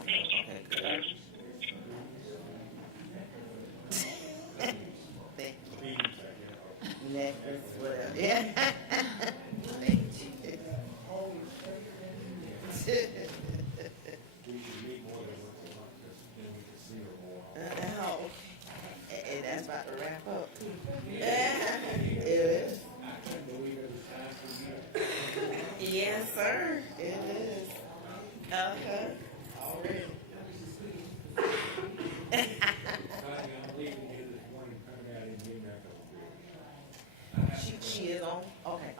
Okay, good. Thank you. Necklace, whatever. Yeah. Thank you. Oh, and that's about to wrap up. Yeah, it is. Yes, sir. It is. Already. She is on. Okay.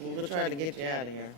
We'll try to get you out of here.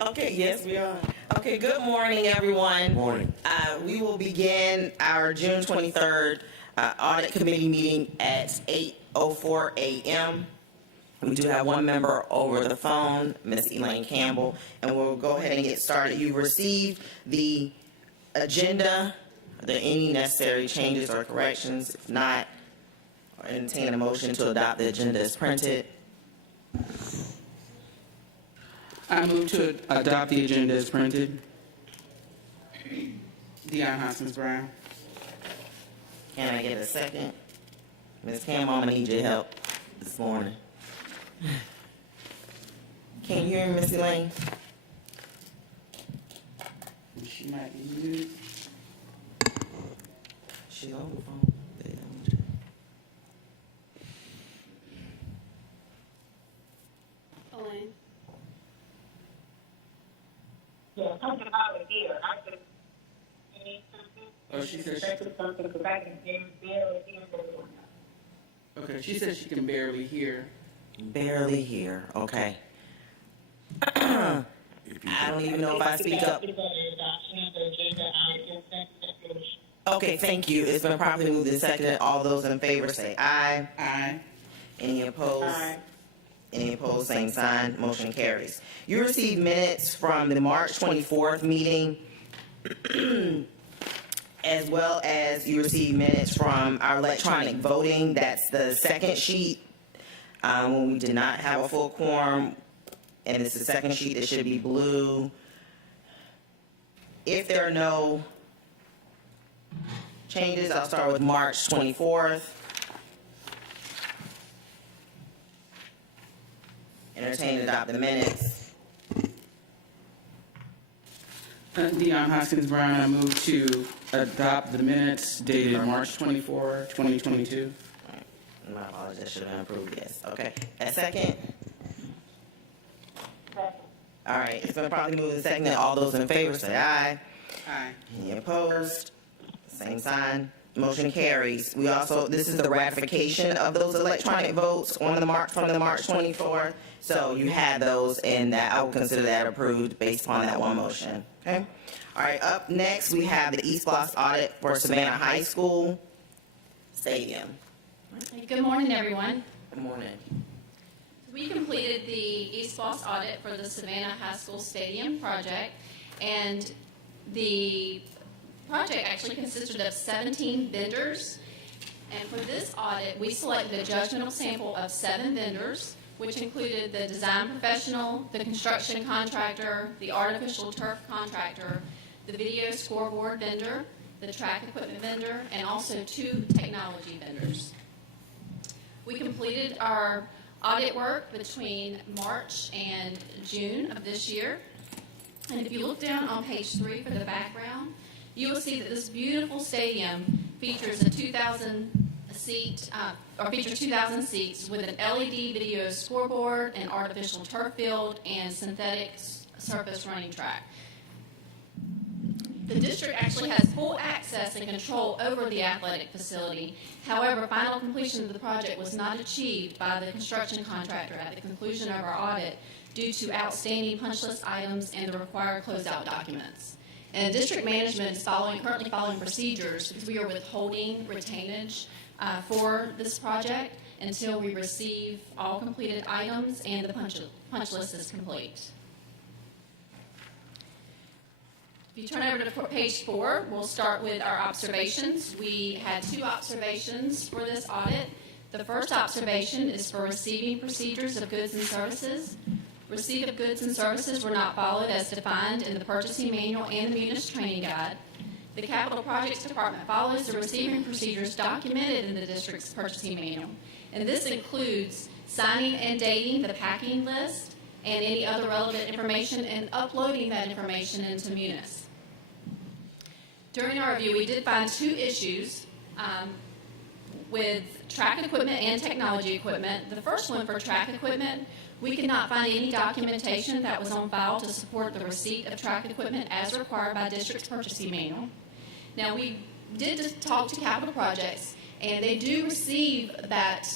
Okay, yes, we are. Okay, good morning, everyone. Morning. We will begin our June 23rd Audit Committee meeting at 8:04 a.m. We do have one member over the phone, Ms. Elaine Campbell, and we'll go ahead and get started. You've received the agenda. Are there any necessary changes or corrections? If not, I'll entertain a motion to adopt the agenda as printed. I move to adopt the agenda as printed. Deion Hoskins-Brown. Can I get a second? Ms. Campbell, I'm gonna need your help this morning. Can you hear me, Ms. Elaine? She might be muted. She's on the phone. Elaine. Yeah, something about it here. I could. Oh, she says Something because I can barely hear. okay. She says she can barely hear. Barely hear, okay. I don't even know if I speak up. Okay, thank you. It's been properly moved and seconded. All those in favor say aye. Aye. Any opposed? Aye. Any opposed, same sign. Motion carries. You received minutes from the March 24th meeting, as well as you received minutes from our electronic voting. That's the second sheet. When we did not have a full quorum, and it's the second sheet that should be blue. If there are no changes, I'll start with March 24th. Entertain and adopt the minutes. Deion Hoskins-Brown, I move to adopt the minutes dated March 24, 2022. My apologies, that should have been approved, yes. Okay, a second? All right, it's been properly moved and seconded. All those in favor say aye. Aye. Any opposed? Same sign. Motion carries. We also, this is the ratification of those electronic votes on the from the March 24th. So you had those, and that I will consider that approved based upon that one motion. Okay. All right, up next, we have the East Blocks audit for Savannah High School Stadium. Good morning, everyone. Good morning. We completed the East Blocks audit for the Savannah High School Stadium project, and the project actually consisted of 17 vendors. And for this audit, we selected a judgmental sample of 7 vendors, which included the design professional, the construction contractor, the artificial turf contractor, the video scoreboard vendor, the track equipment vendor, and also 2 technology vendors. We completed our audit work between March and June of this year. And if you look down on page 3 for the background, you will see that this beautiful stadium features a 2,000 seats with an LED video scoreboard, an artificial turf field, and synthetic surface running track. The district actually has full access and control over the athletic facility. However, final completion of the project was not achieved by the construction contractor at the conclusion of our audit due to outstanding punch list items and the required closeout documents. And district management is currently following procedures because we are withholding retainage for this project until we receive all completed items and the punch list is complete. If you turn over to page 4, we'll start with our observations. We had 2 observations for this audit. The first observation is for receiving procedures of goods and services. Receipt of goods and services were not followed as defined in the purchasing manual and the Munis training guide. The Capital Projects Department follows the receiving procedures documented in the district's purchasing manual, and this includes signing and dating the packing list and any other relevant information and uploading that information into Munis. During our review, we did find 2 issues with track equipment and technology equipment. The first one for track equipment, we could not find any documentation that was on file to support the receipt of track equipment as required by district's purchasing manual. Now, we did talk to Capital Projects, and they do receive that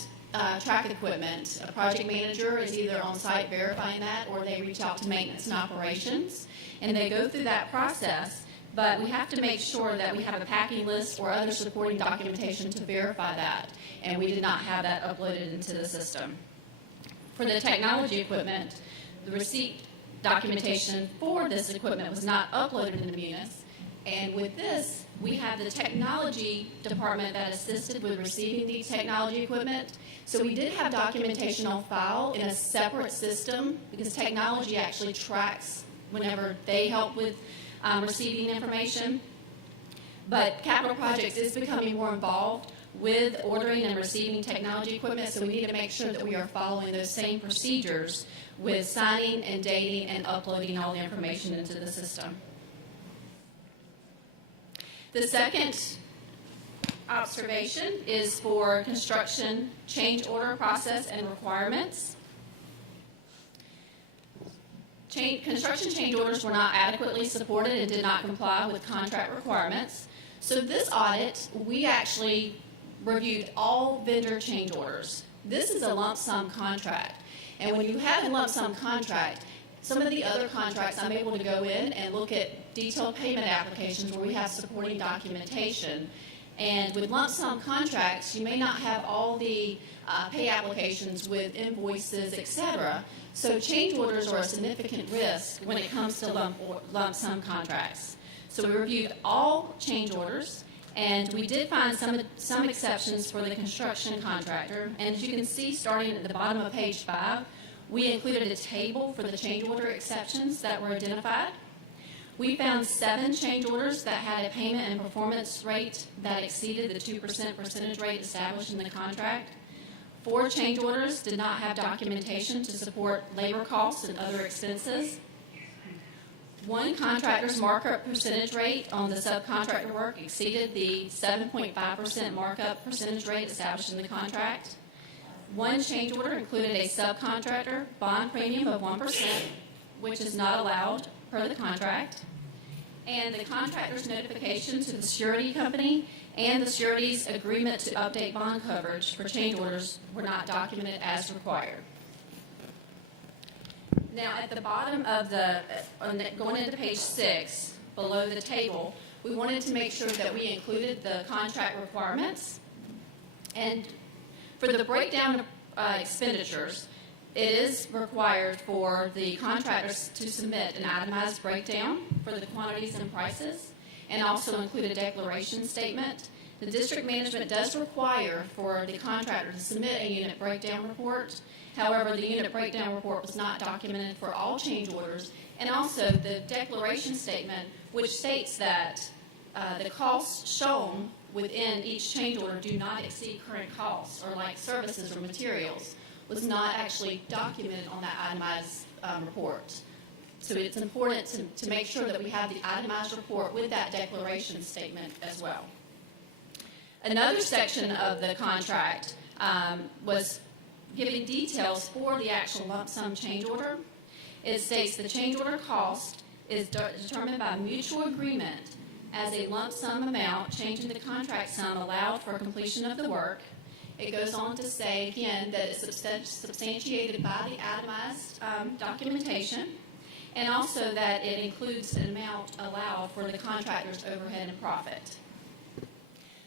track equipment. A project manager is either on site verifying that, or they reach out to maintenance and operations, and they go through that process. But we have to make sure that we have a packing list or other supporting documentation to verify that, and we did not have that uploaded into the system. For the technology equipment, the receipt documentation for this equipment was not uploaded into Munis, and with this, we have the technology department that assisted with receiving the technology equipment. So we did have documentation on file in a separate system because technology actually tracks whenever they help with receiving information. But Capital Projects is becoming more involved with ordering and receiving technology equipment, so we need to make sure that we are following those same procedures with signing and dating and uploading all the information into the system. The second observation is for construction change order process and requirements. Construction change orders were not adequately supported and did not comply with contract requirements. So this audit, we actually reviewed all vendor change orders. This is a lump sum contract. And when you have a lump sum contract, some of the other contracts, I'm able to go in and look at detailed payment applications where we have supporting documentation. And with lump sum contracts, you may not have all the pay applications with invoices, etc. So change orders are a significant risk when it comes to lump sum contracts. So we reviewed all change orders, and we did find some exceptions for the construction contractor. And as you can see, starting at the bottom of page 5, we included a table for the change order exceptions that were identified. We found 7 change orders that had a payment and performance rate that exceeded the 2% percentage rate established in the contract. 4 change orders did not have documentation to support labor costs and other expenses. 1 contractor's markup percentage rate on the subcontractor work exceeded the 7.5% markup percentage rate established in the contract. 1 change order included a subcontractor bond premium of 1%, which is not allowed per the contract. And the contractor's notification to the surety company and the surety's agreement to update bond coverage for change orders were not documented as required. Now, at the bottom of going into page 6, below the table, we wanted to make sure that we included the contract requirements. And for the breakdown of expenditures, it is required for the contractors to submit an itemized breakdown for the quantities and prices, and also include a declaration statement. The district management does require for the contractor to submit a unit breakdown report. However, the unit breakdown report was not documented for all change orders, and also the declaration statement, which states that the costs shown within each change order do not exceed current costs, or like services or materials, was not actually documented on that itemized report. So it's important to make sure that we have the itemized report with that declaration statement as well. Another section of the contract was giving details for the actual lump sum change order. It states the change order cost is determined by mutual agreement as a lump sum amount changing the contract sum allowed for completion of the work. It goes on to say, again, that it's substantiated by the itemized documentation, and also that it includes an amount allowed for the contractor's overhead and profit.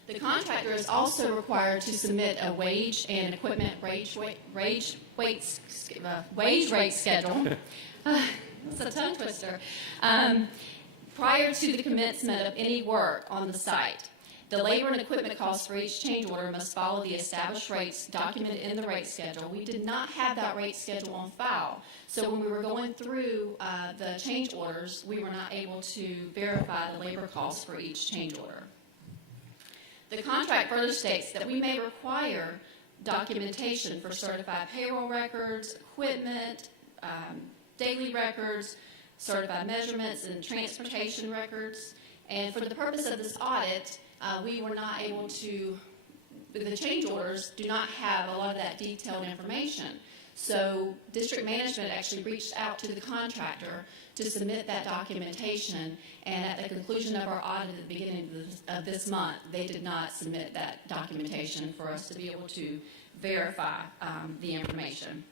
The contractor is also required to submit a wage and equipment wage rate schedule. It's a tongue twister. Prior to the commencement of any work on the site. The labor and equipment costs for each change order must follow the established rates documented in the rate schedule. We did not have that rate schedule on file, so when we were going through the change orders, we were not able to verify the labor costs for each change order. The contract further states that we may require documentation for certified payroll records, equipment, daily records, certified measurements, and transportation records. And for the purpose of this audit, we were not able to, the change orders do not have a lot of that detailed information. So district management actually reached out to the contractor to submit that documentation, and at the conclusion of our audit at the beginning of this month, they did not submit that documentation for us to be able to verify the information.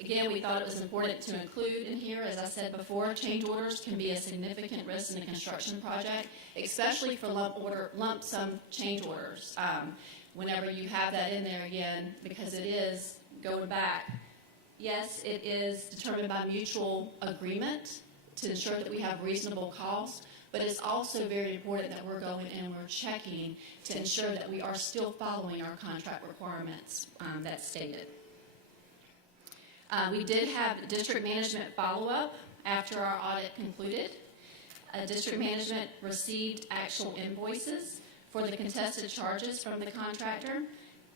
Again, we thought it was important to include in here, as I said before, change orders can be a significant risk in a construction project, especially for lump sum change orders. Whenever you have that in there again, because it is going back, yes, it is determined by mutual agreement to ensure that we have reasonable costs, but it's also very important that we're going in and we're checking to ensure that we are still following our contract requirements that's stated. We did have district management follow-up after our audit concluded. District management received actual invoices for the contested charges from the contractor.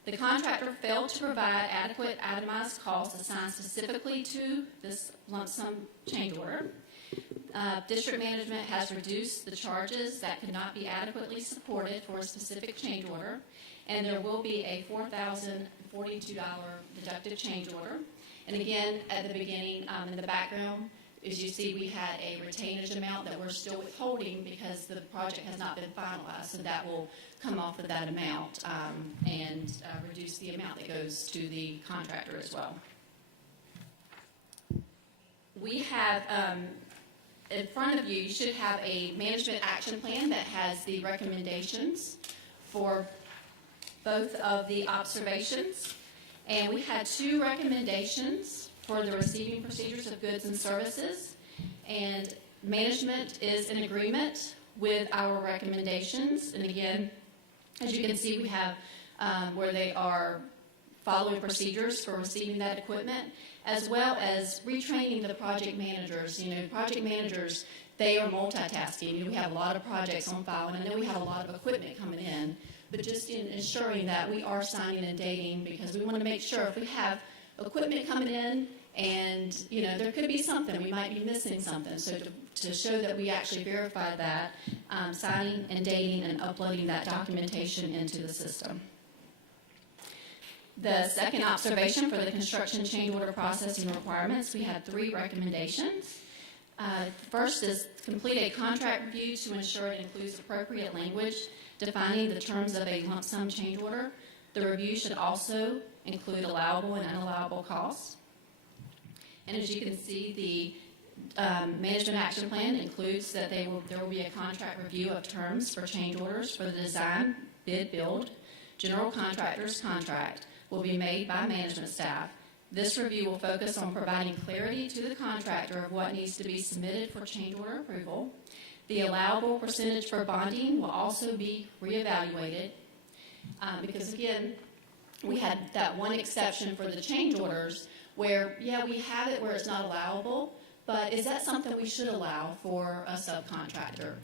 The contractor failed to provide adequate itemized costs assigned specifically to this lump sum change order. District management has reduced the charges that could not be adequately supported for a specific change order, and there will be a $4,042 deductive change order. And again, at the beginning, in the background, as you see, we had a retainage amount that we're still withholding because the project has not been finalized, so that will come off of that amount and reduce the amount that goes to the contractor as well. We have, in front of you, you should have a management action plan that has the recommendations for both of the observations. And we had 2 recommendations for the receiving procedures of goods and services. And management is in agreement with our recommendations. And again, as you can see, we have where they are following procedures for receiving that equipment, as well as retraining the project managers. You know, project managers, they are multitasking. You know, we have a lot of projects on file, and I know we have a lot of equipment coming in, but just in ensuring that we are signing and dating, because we want to make sure if we have equipment coming in and, you know, there could be something, we might be missing something. So to show that we actually verify that, signing and dating and uploading that documentation into the system. The second observation for the construction change order processing requirements, we had 3 recommendations. First is complete a contract review to ensure it includes appropriate language defining the terms of a lump sum change order. The review should also include allowable and unallowable costs. And as you can see, Management action plan includes that there will be a contract review of terms for change orders for the design, bid, build, general contractor's contract will be made by management staff. This review will focus on providing clarity to the contractor of what needs to be submitted for change order approval. The allowable percentage for bonding will also be reevaluated because, again, we had that one exception for the change orders where, yeah, we have it where it's not allowable, but is that something we should allow for a subcontractor?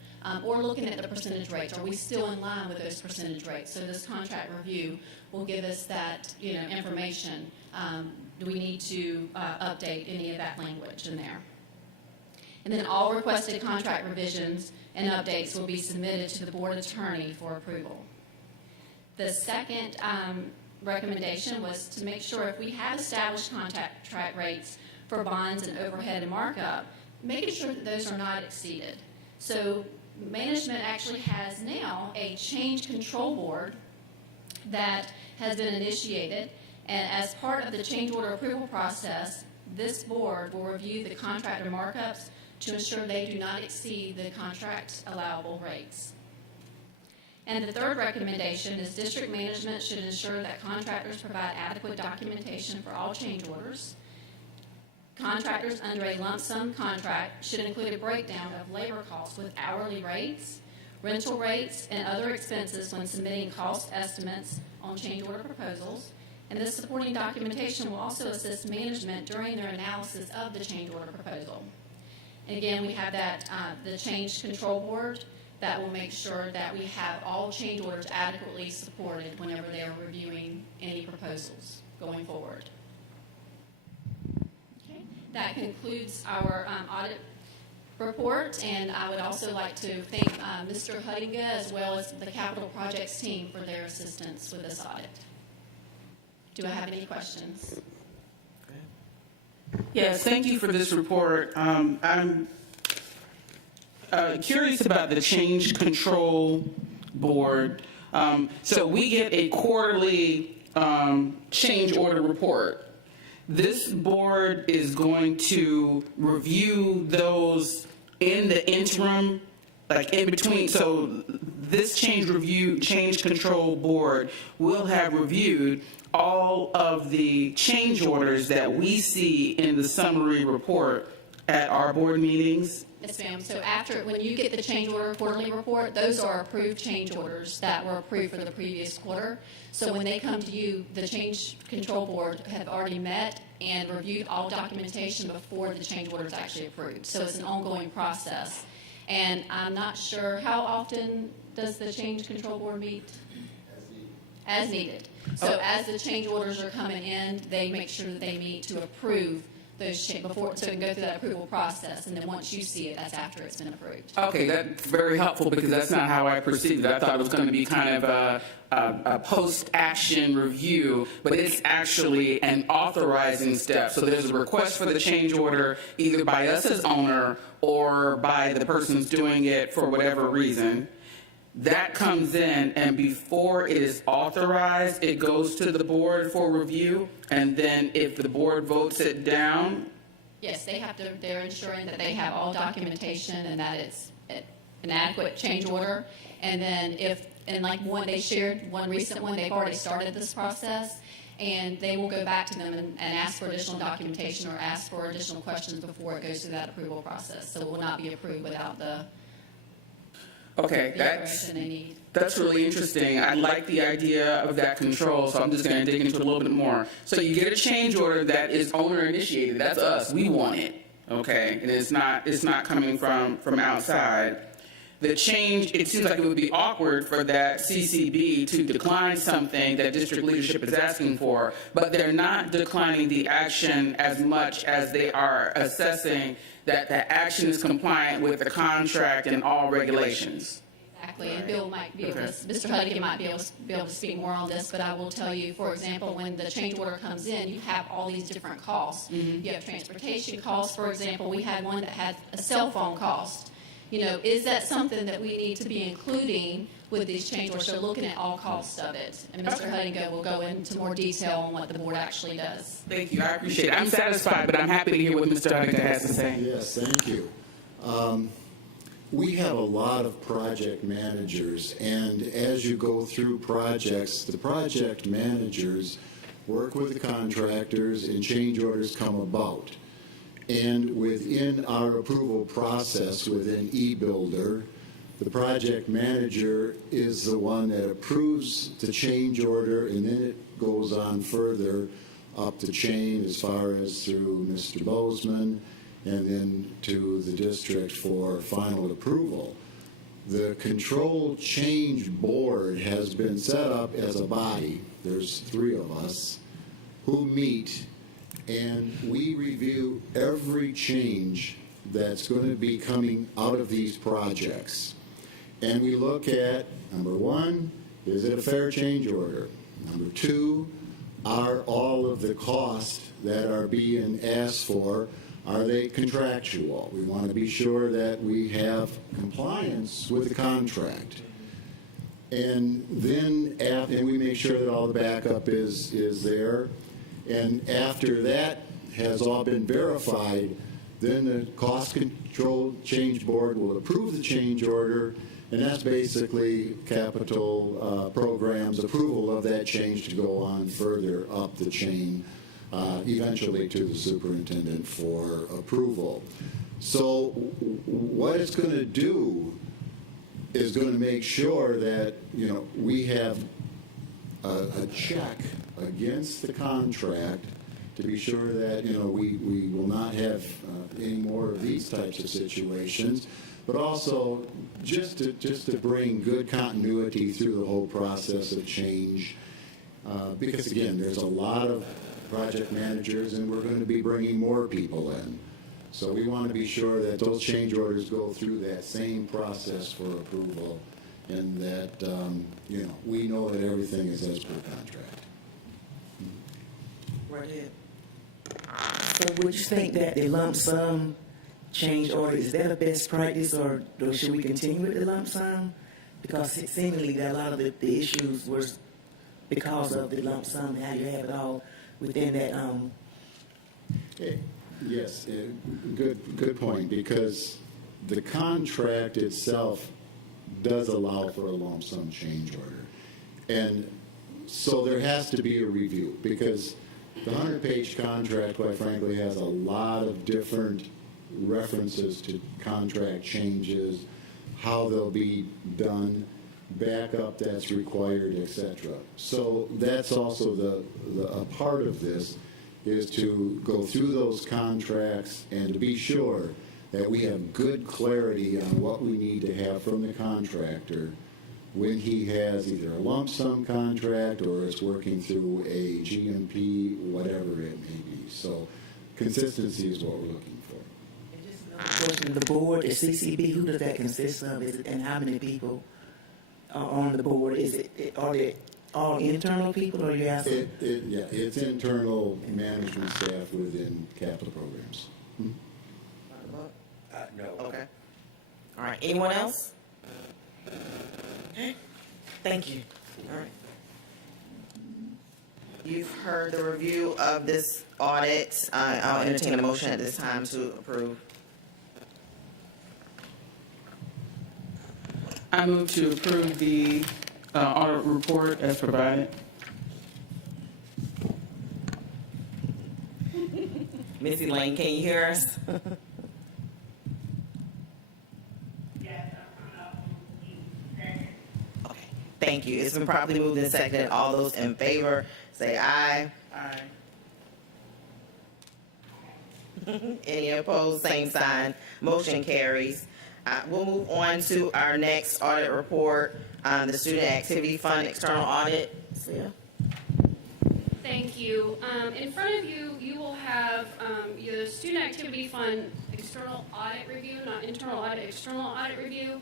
Or looking at the percentage rates, are we still in line with those percentage rates? So this contract review will give us that, information. Do we need to update any of that language in there? And then all requested contract revisions and updates will be submitted to the board attorney for approval. The second recommendation was to make sure if we have established contract rates for bonds and overhead and markup, making sure that those are not exceeded. So management actually has now a change control board that has been initiated, and as part of the change order approval process, this board will review the contractor markups to ensure they do not exceed the contract allowable rates. And the third recommendation is district management should ensure that contractors provide adequate documentation for all change orders. Contractors under a lump sum contract should include a breakdown of labor costs with hourly rates, rental rates, and other expenses when submitting cost estimates on change order proposals. And this supporting documentation will also assist management during their analysis of the change order proposal. And again, we have that the change control board that will make sure that we have all change orders adequately supported whenever they are reviewing any proposals going forward. Okay, that concludes our audit report, and I would also like to thank Mr. Hudinga as well as the capital projects team for their assistance with this audit. Do I have any questions? Yes, thank you for this report. I'm curious about the change control board. So we get a quarterly change order report. This board is going to review those in the interim, like in between. So this change control board will have reviewed all of the change orders that we see in the summary report at our board meetings. Yes, ma'am. So when you get the change order quarterly report, those are approved change orders that were approved for the previous quarter. So when they come to you, the change control board have already met and reviewed all documentation before the change order is actually approved. So it's an ongoing process. And I'm not sure, how often does the change control board meet? As needed. So as the change orders are coming in, they make sure that they meet to approve those before, so it can go through that approval process, and then once you see it, that's after it's been approved. Okay, that's very helpful because that's not how I perceived it. I thought it was going to be kind of a post-action review, but it's actually an authorizing step. So there's a request for the change order either by us as owner or by the person's doing it for whatever reason. That comes in, and before it is authorized, it goes to the board for review, and then if the board votes it down. Yes, they're ensuring that they have all documentation and that it's an adequate change order. And then they shared one recent one, they've already started this process, and they will go back to them and ask for additional documentation or ask for additional questions before it goes through that approval process. So it will not be approved without the Okay, that's really interesting. I like the idea of that control, so I'm just going to dig into it a little bit more. So you get a change order that is owner initiated. That's us. We want it. Okay, and it's not coming from outside. The change, it seems like it would be awkward for that CCB to decline something that district leadership is asking for, but they're not declining the action as much as they are assessing that the action is compliant with the contract and all regulations. Exactly, and Bill might be able to, Mr. Huddigan might be able to speak more on this, but I will tell you, for example, when the change order comes in, you have all these different costs. Mm-hmm. You have transportation costs, for example. We had one that had a cell phone cost. is that something that we need to be including with these change orders? So looking at all costs of it. And Mr. Hudingo will go into more detail on what the board actually does. Thank you, I appreciate it. I'm satisfied, but I'm happy to hear what Mr. Hudinga has to say. Yes, thank you. We have a lot of project managers, and as you go through projects, the project managers work with the contractors and change orders come about. And within our approval process within eBuilder, the project manager is the one that approves the change order, and then it goes on further up the chain as far as through Mr. Bozeman and then to the district for final approval. The Control Change Board has been set up as a body. There's 3 of us who meet, and we review every change that's going to be coming out of these projects. And we look at, number 1, is it a fair change order? Number 2, are all of the costs that are being asked for, are they contractual? We want to be sure that we have compliance with the contract. And then, and we make sure that all the backup is there. And after that has all been verified, then the Cost Control Change Board will approve the change order, and that's basically capital programs approval of that change to go on further up the chain, eventually to the superintendent for approval. So what it's going to do is going to make sure that, we have a check against the contract to be sure that, we will not have any more of these types of situations, but also just to bring good continuity through the whole process of change. Because again, there's a lot of project managers, and we're going to be bringing more people in. So we want to be sure that those change orders go through that same process for approval, and that we know that everything is as per contract. Right ahead. So would you think that the lump sum change order, is that a best practice, or should we continue with the lump sum? Because seemingly that a lot of the issues were because of the lump sum, and how you have it all within that. Yes, good point, because the contract itself does allow for a lump sum change order. And so there has to be a review, because the 100-page contract, quite frankly, has a lot of different references to contract changes, how they'll be done, backup that's required, etc. So that's also a part of this, is to go through those contracts and to be sure that we have good clarity on what we need to have from the contractor when he has either a lump sum contract or is working through a GMP, whatever it may be. So consistency is what we're looking for. Question, the board, the CCB, who does that consist of, and how many people are on the board? Are they all internal people, or you have some? Yeah, it's internal management staff within capital programs. No. Okay. All right. Anyone else? Okay. Thank you. All right. You've heard the review of this audit. I'll entertain a motion at this time to approve. I move to approve the audit report as provided. Missy Lane, can you hear us? Okay. Thank you. It's been properly moved and seconded. All those in favor, say aye. Aye. Any opposed, same sign. Motion carries. We'll move on to our next audit report, the Student Activity Fund External Audit. Leah? Thank you. In front of you, you will have the Student Activity Fund External Audit Review, not Internal Audit, External Audit Review.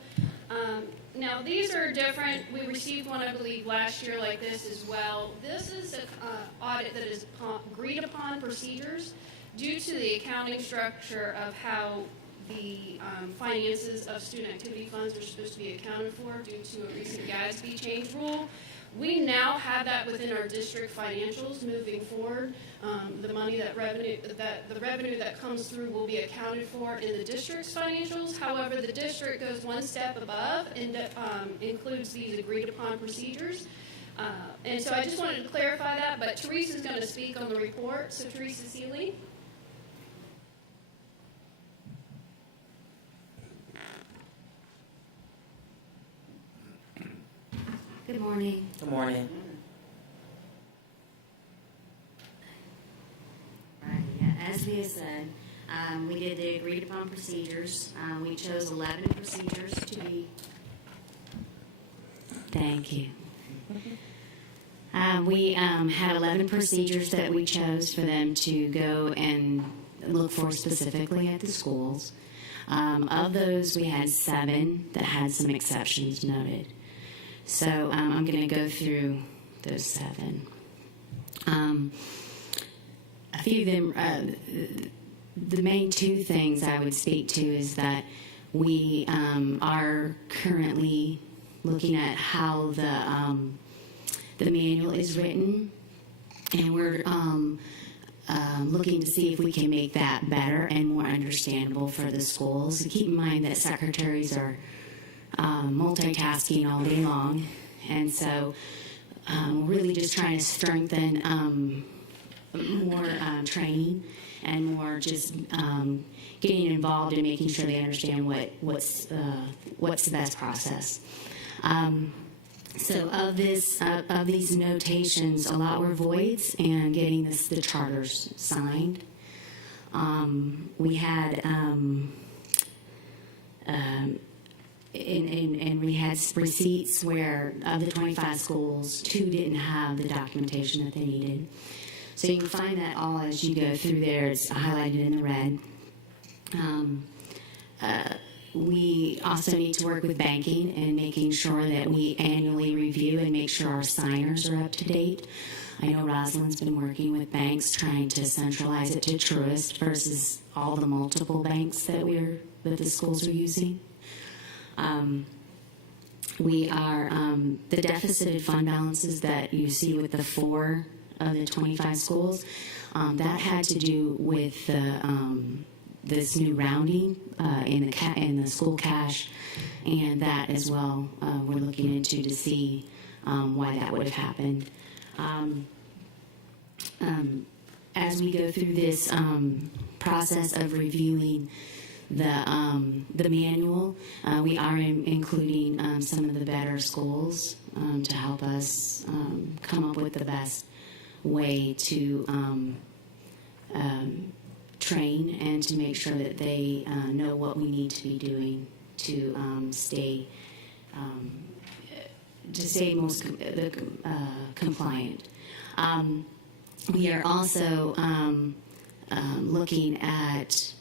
Now, these are different. We received one, I believe, last year like this as well. This is an audit that is agreed upon procedures due to the accounting structure of how the finances of student activity funds are supposed to be accounted for due to a recent GASB change rule. We now have that within our district financials moving forward. The money the revenue that comes through will be accounted for in the district's financials. However, the district goes one step above and includes these agreed upon procedures. And so I just wanted to clarify that, but Teresa's going to speak on the report. So Teresa Seeley. Good morning. Good morning. Right, yeah, as Leah said, we did the agreed upon procedures. We chose 11 procedures to be. Thank you. We had 11 procedures that we chose for them to go and look for specifically at the schools. Of those, we had 7 that had some exceptions noted. So I'm going to go through those 7. A few of them, the main 2 things I would speak to is that we are currently looking at how the manual is written, and we're looking to see if we can make that better and more understandable for the schools. Keep in mind that secretaries are multitasking all day long, and so we're really just trying to strengthen more training and more just getting involved in making sure they understand what's the best process. So of these notations, a lot were voids and getting the charters signed. We had and we had receipts where of the 25 schools, 2 didn't have the documentation that they needed. So you can find that all as you go through there. It's highlighted in the red. We also need to work with banking and making sure that we annually review and make sure our signers are up to date. I know Rosalind's been working with banks trying to centralize it to Truist versus all the multiple banks that the schools are using. We are the deficited fund balances that you see with the 4 of the 25 schools. That had to do with this new rounding in the school cash, and that as well we're looking into to see why that would have happened. As we go through this process of reviewing the manual, we are including some of the better schools to help us come up with the best way to train and to make sure that they know what we need to be doing to stay most compliant. We are also looking at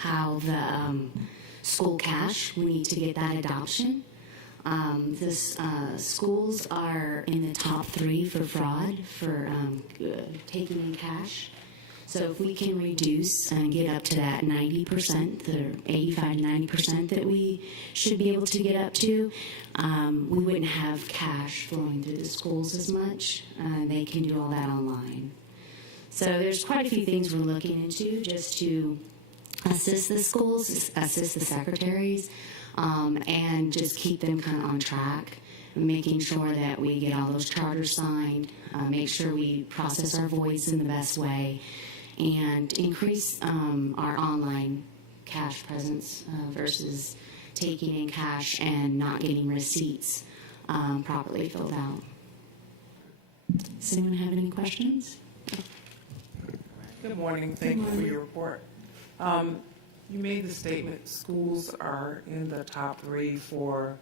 how the school cash, we need to get that adoption. Schools are in the top 3 for fraud for taking in cash. So if we can reduce and get up to that 90%, the 85 to 90% that we should be able to get up to, we wouldn't have cash flowing through the schools as much. They can do all that online. So there's quite a few things we're looking into just to assist the schools, assist the secretaries, and just keep them kind of on track, making sure that we get all those charters signed, make sure we process our voids in the best way, and increase our online cash presence versus taking in cash and not getting receipts properly filled out. Does anyone have any questions? Good morning. Thank you for your report. You made the statement schools are in the top 3 for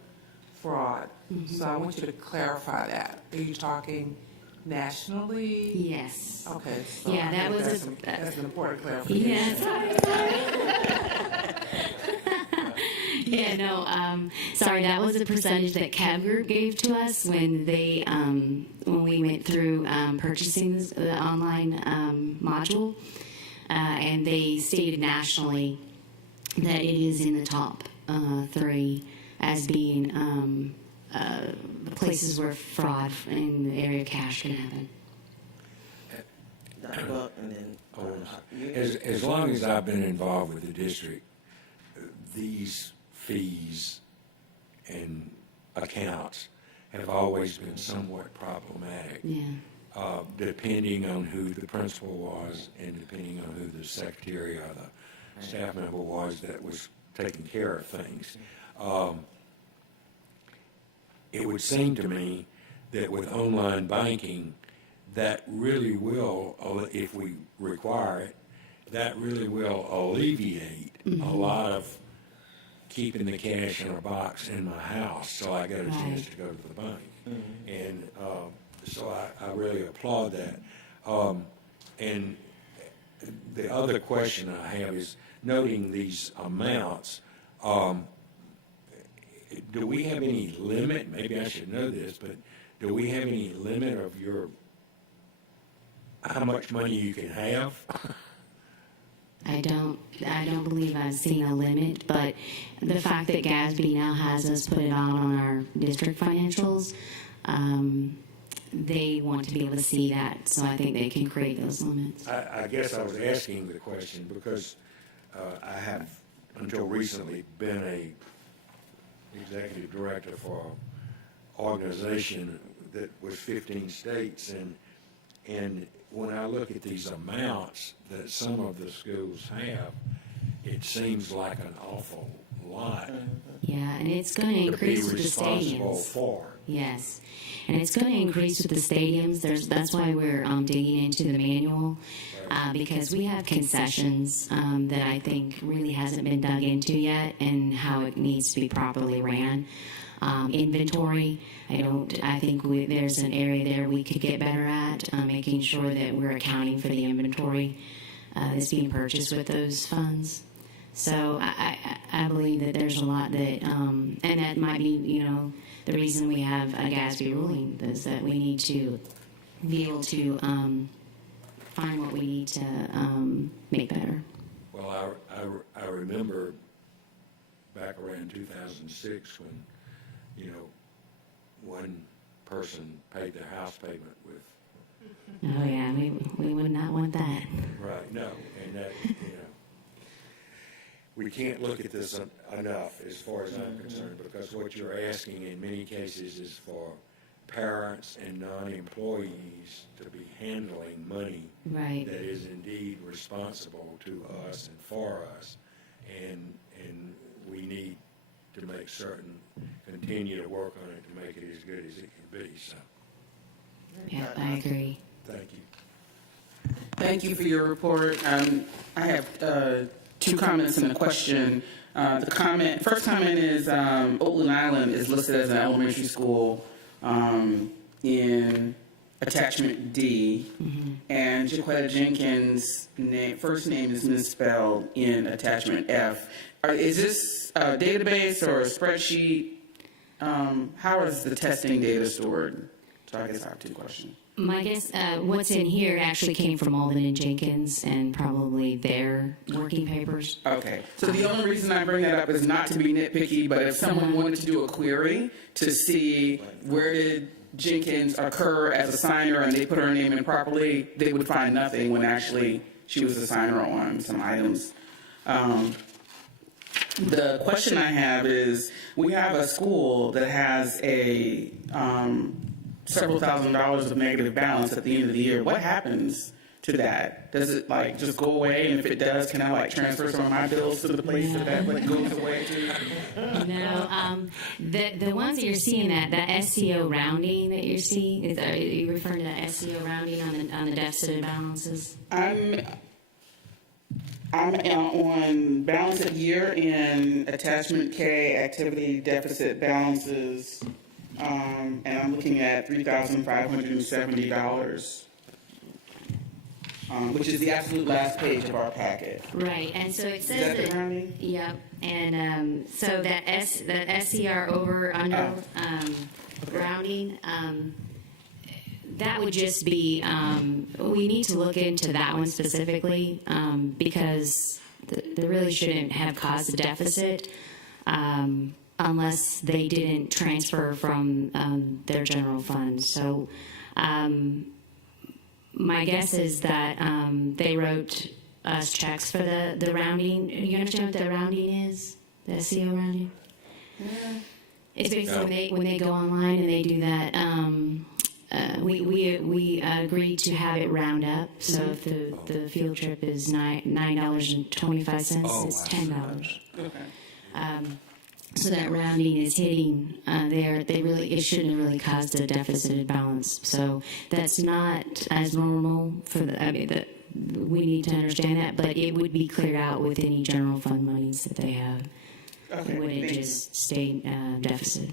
fraud. Mm-hmm. So I want you to clarify that. Are you talking nationally? Yes. Okay. So Yeah, I that think was that's an important clarification. Yes. Yeah, no, sorry, that was a percentage that CAB Group gave to us when they, when we went through purchasing the online module, and they stated nationally that it is in the top 3 as being places where fraud in the area of cash can happen. Dr. Buck, and then. As long as I've been involved with the district, these fees and accounts have always been somewhat problematic. Yeah. Depending on who the principal was and depending on who the secretary or the staff member was that was taking care of things. It would seem to me that with online banking, that really will, if we require it, that really will alleviate a lot of keeping the cash in a box in my house till I get a chance to go to the bank. And so I really applaud that. And the other question I have is, noting these amounts, do we have any limit, maybe I should know this, but do we have any limit of how much money you can have? I don't believe I've seen a limit, but the fact that GASB now has us put it on our district financials, they want to be able to see that, so I think they can create those limits. I guess I was asking the question because I have, until recently, been a executive director for an organization that was 15 states, and when I look at these amounts that some of the schools have, it seems like an awful lot. Yeah, and it's going to increase with the responsible stadiums. for. Yes, and it's going to increase with the stadiums. That's why we're digging into the manual, because we have concessions that I think really hasn't been dug into yet, and how it needs to be properly ran. Inventory, I think there's an area there we could get better at, making sure that we're accounting for the inventory that's being purchased with those funds. So I believe that there's a lot that, and that might be, the reason we have a GASB ruling is that we need to be able to find what we need to make better. Well, I remember back around 2006 when, one person paid their house payment with. Oh yeah, we would not want that. Right, no, and that, we can't look at this enough as far as I'm concerned, because what you're asking in many cases is for parents and non-employees to be handling money Right. that is indeed responsible to us and for us, and we need to make certain, continue to work on it to make it as good as it can be, so, Yeah, I agree. thank you. Thank you for your report. I have 2 comments and a question. First comment is Oakland Island is listed as an elementary school in attachment D, and Jaquetta Jenkins' first name is misspelled in attachment F. Is this a database or a spreadsheet? How is the testing data stored? So I guess I have 2 questions. My guess, what's in here actually came from Alden and Jenkins and probably their working papers. Okay, so the only reason I bring that up is not to be nitpicky, but if someone wanted to do a query to see where did Jenkins occur as a signer and they put her name in properly, they would find nothing when actually she was a signer on some items. The question I have is, we have a school that has a several $1,000s of negative balance at the end of the year. What happens to that? Does it just go away? And if it does, can I transfer some of my bills to the place that goes away to? No, the ones that you're seeing that SCO rounding that you're seeing, are you referring to that SCO rounding on the deficit balances? I'm on balance of year in attachment K, activity deficit balances, and I'm looking at $3,570, which is the absolute last page of our packet. Right, and so it says Is that the rounding? Yep, and so that SCR over under rounding, that would just be, we need to look into that one specifically, because they really shouldn't have caused a deficit unless they didn't transfer from their general fund. So my guess is that they wrote us checks for the rounding. You understand what the rounding is? The SEO rounding? It's basically when they go online and they do that. We agreed to have it round up. So if the field trip is $9.25, it's $10. Okay. So that rounding is hitting there. It shouldn't have really caused a deficit balance. So that's not as normal for we need to understand that, but it would be cleared out with any general fund monies that they have. Okay, It wouldn't thank you. just stay deficit.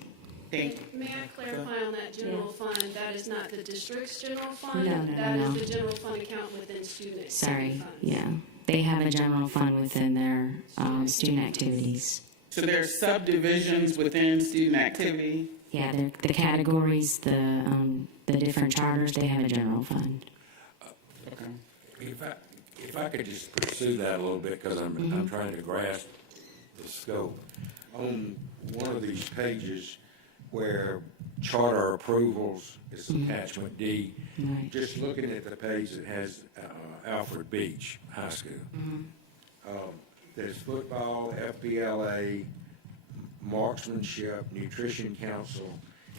Thank you. May I clarify on that general fund? That is not the district's general fund. No. That is the general fund account within student activity Sorry, funds. yeah. They have a general fund within their student activities. So there's subdivisions within student activity. Yeah, the categories, the different charters, they have a general fund. Okay. If I could just pursue that a little bit, because I'm trying to grasp the scope. On one of these pages where charter approvals is attachment D, Right. just looking at the page that has Alfred Beach High School. There's football, FBLA, marksmanship, nutrition council,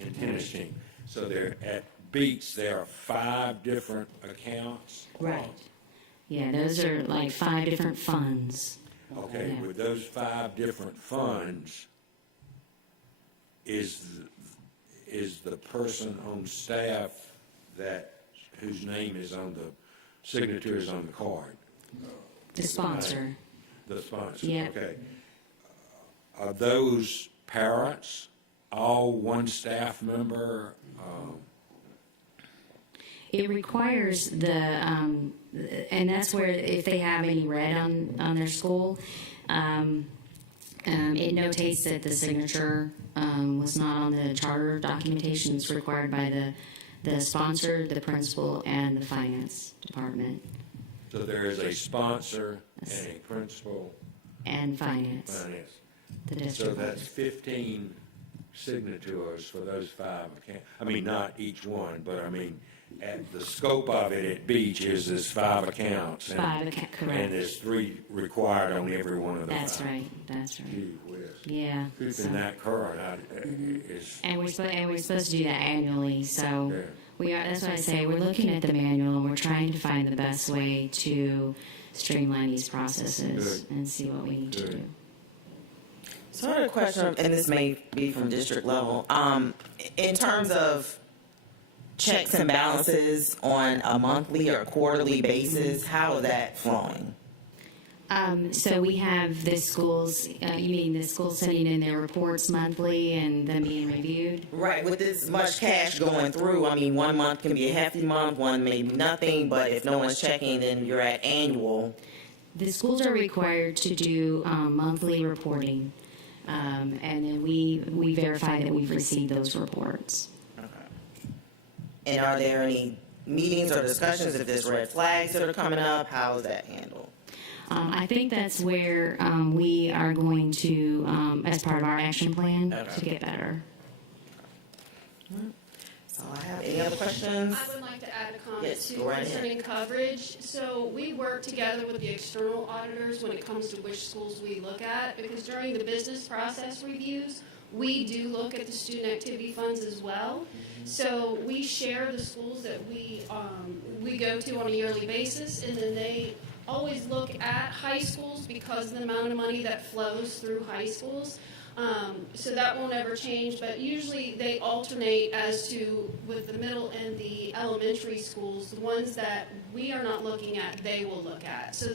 and tennis team. So there at Beach, there are 5 different accounts. Right. Yeah, those are like 5 different funds. Okay, Yeah. with those 5 different funds, is the person on staff whose name is on the signature is on the card? The sponsor. The sponsor, Yeah. okay. Are those parents all one staff member? It requires and that's where if they have any red on their school, it notates that the signature was not on the charter documentation. It's required by the sponsor, the principal, and the finance department. So there is a sponsor and a principal And finance, finance. the So district. that's 15 signatures for those 5 accounts. I mean, not each one, but I mean, at the scope of it at Beach is there's 5 accounts. And, 5 accounts, correct. And there's 3 required on every one of the 5. That's right, that's right. Gee whiz. Yeah. Keeping so- that current is, And we're supposed to do that annually, so Yeah. we are, that's why I say, we're looking at the manual, and we're trying to find the best way to streamline these processes Good. and see what we need to Good. do. So I had a question, and this may be from district level. In terms of checks and balances on a monthly or quarterly basis, how is that flowing? So we have the schools, you mean the schools sending in their reports monthly and them being reviewed? Right, with this much cash going through, I mean, one month can be a hefty month, one maybe nothing, but if no one's checking, then you're at annual. The schools are required to do monthly reporting, and then we verify that we've received those reports. And are there any meetings or discussions if there's red flags that are coming up? How is that handled? I think that's where we are going to, as part of our action plan, to get better. So I have any other questions? I would like to add a comment Yes, too go right ahead. concerning coverage. So we work together with the external auditors when it comes to which schools we look at, because during the business process reviews, we do look at the student activity funds as well. So we share the schools that we go to on a yearly basis, and then they always look at high schools because of the amount of money that flows through high schools. So that won't ever change, but usually they alternate as to, with the middle and the elementary schools, the ones that we are not looking at, they will look at. So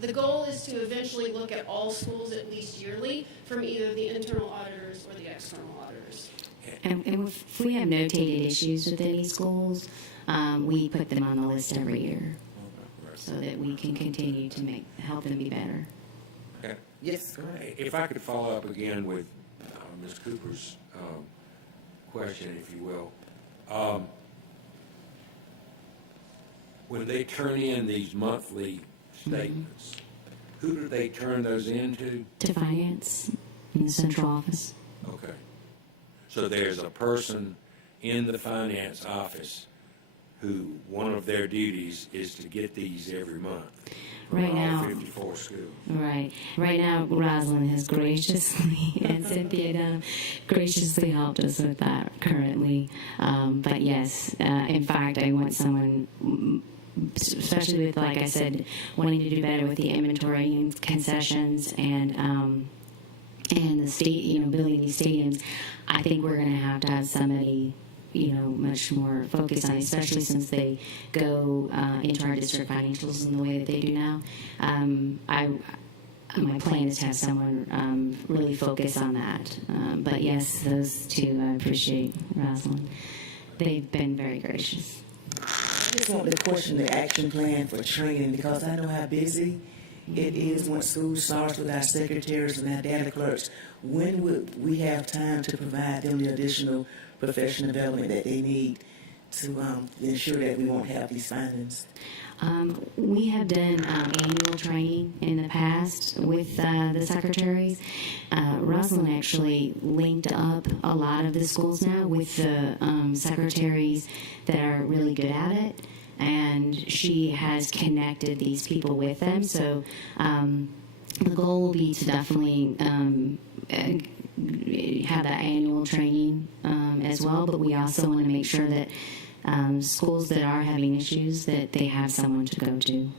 the goal is to eventually look at all schools at least yearly from either the internal auditors or the external auditors. And if we have notated issues with any schools, we put them on the list every year so that we can continue to help them be better. okay. Yes, go ahead. If I could follow up again with Ms. Cooper's question, if you will. When they turn in these monthly statements, Who do they turn those into? To finance in the central office. Okay. So there's a person in the finance office who, one of their duties is to get these every month. from Right all now. 54 schools. Right. Right now, Rosalind has graciously, and Cynthia Dunn graciously helped us with that currently. But yes, in fact, I want someone, especially with, like I said, wanting to do better with the inventory and concessions and the state, building these stadiums. I think we're going to have somebody, much more focused on, especially since they go into our district financials in the way that they do now. My plan is to have someone really focus on that. But yes, those two, I appreciate, Rosalind. They've been very gracious. I just want to question the action plan for training, because I know how busy it is when school starts with our secretaries and our data clerks. When would we have time to provide them the additional professional development that they need to ensure that we won't have these findings? We have done annual training in the past with the secretaries. Rosalind actually linked up a lot of the schools now with the secretaries that are really good at it, and she has connected these people with them. So the goal will be to definitely have that annual training as well, but we also want to make sure that schools that are having issues, that they have someone to go to.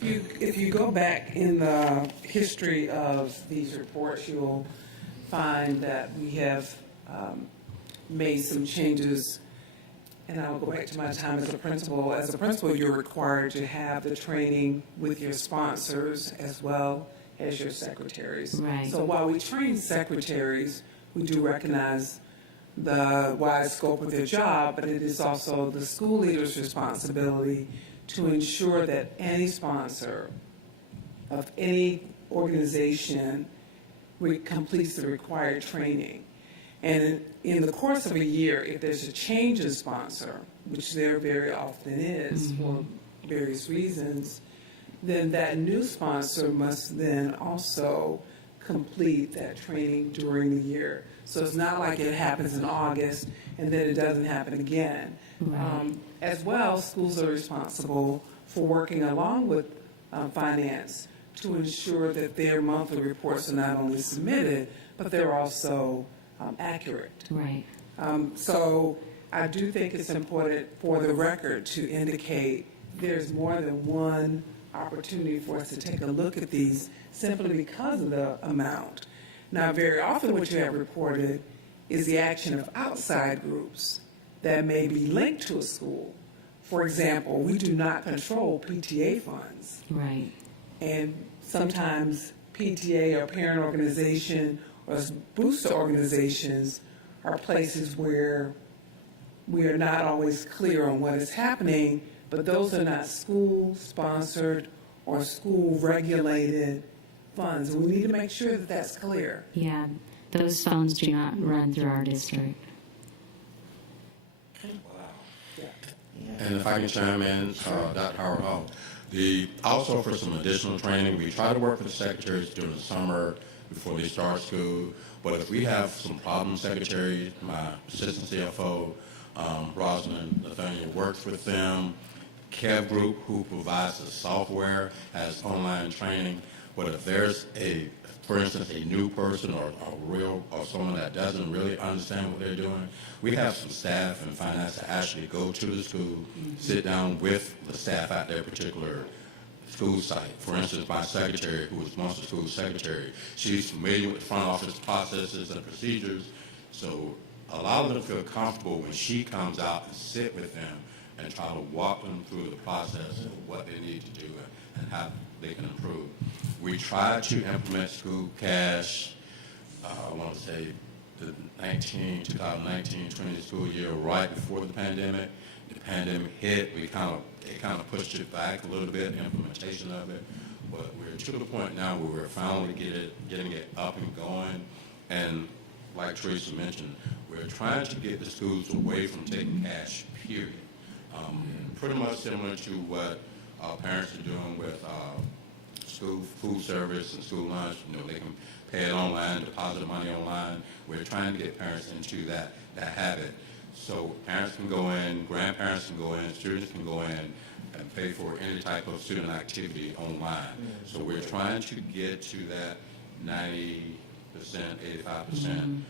If you go back in the history of these reports, you'll find that we have made some changes. And I'll go back to my time as a principal. As a principal, you're required to have the training with your sponsors as well as your secretaries. Right. So while we train secretaries, we do recognize the wide scope of their job, but it is also the school leader's responsibility to ensure that any sponsor of any organization completes the required training. And in the course of a year, if there's a change in sponsor, which there very often is for various reasons, then that new sponsor must then also complete that training during the year. So it's not like it happens in August and then it doesn't happen again. As well, schools are responsible for working along with finance to ensure that their monthly reports are not only submitted, but they're also accurate. Right. So I do think it's important for the record to indicate there's more than one opportunity for us to take a look at these simply because of the amount. Now, very often what you have reported is the action of outside groups that may be linked to a school. For example, we do not control PTA funds. Right. And sometimes PTA or parent organization or booster organizations are places where we are not always clear on what is happening, but those are not school-sponsored or school-regulated funds. We need to make sure that that's clear. Yeah, those funds do not run through our district. And if I can chime in, Dr. Howard, also for some additional training, we try to work with the secretaries during the summer before they start school. But if we have some problem secretaries, my assistant CFO, Rosalind Nathaniel, works with them. Kev Group, who provides the software, has online training. But if there's for instance, a new person or someone that doesn't really understand what they're doing, we have some staff in finance that actually go to the school, sit down with the staff at their particular school site. For instance, my secretary, who was once the school secretary, she's familiar with the front office processes and procedures. So a lot of them feel comfortable when she comes out and sit with them and try to walk them through the process of what they need to do and how they can improve. We tried to implement school cash, I want to say the 2019-20 school year right before the pandemic. The pandemic hit, it kind of pushed it back a little bit, the implementation of it. But we're to the point now where we're finally getting it up and going. And like Teresa mentioned, we're trying to get the schools away from taking cash, period. Pretty much similar to what parents are doing with school food service and school lunch. You know, they can pay it online, deposit money online. We're trying to get parents into that habit. So parents can go in, grandparents can go in, students can go in and pay for any type of student activity online. So we're trying to get to that 90%, 85%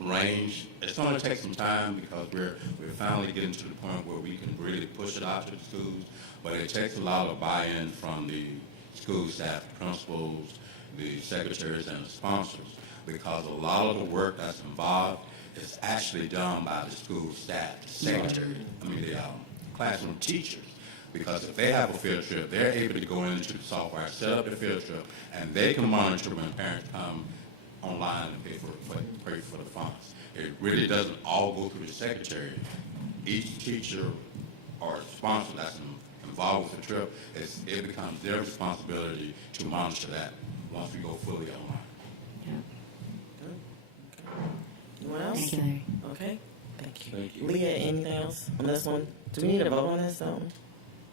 range. It's going to take some time because we're finally getting to the point where we can really push it out to the schools, but it takes a lot of buy-in from the school staff, principals, the secretaries, and the sponsors, because a lot of the work that's involved is actually done by the school staff, the secretary, the classroom teachers. Because if they have a field trip, they're able to go into the software, set up a field trip, and they can monitor when parents come online and pay for the funds. It really doesn't all go through the secretary. Each teacher or sponsor that's involved with the trip, it becomes their responsibility to monitor that once we go fully online. Anyone else? Thank you, Larry. Okay, thank you. Thank you. Leah, anything else on this one? Do we need to vote on this, though?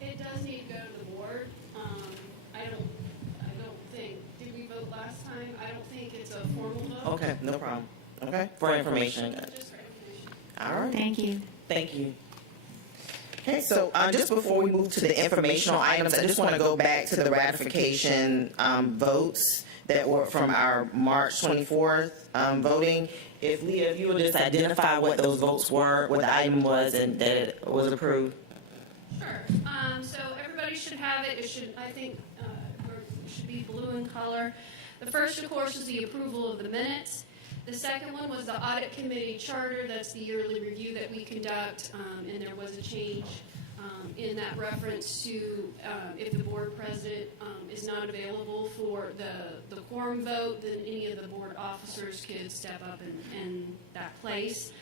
It does need to go to the board. I don't think, did we vote last time? I don't think it's a formal vote. Okay, no problem. Okay, for information. Just for information. All right, Thank you. thank you. Okay, so just before we move to the informational items, I just want to go back to the ratification votes that were from our March 24th voting. If Leah, if you would just identify what those votes were, what the item was, and that it was approved. Sure. So everybody should have it. It should, I think, it should be blue in color. The first, of course, is the approval of the minutes. The second one was the audit committee charter. That's the yearly review that we conduct, and there was a change in that reference to if the board president is not available for the quorum vote, then any of the board officers could step up in that place.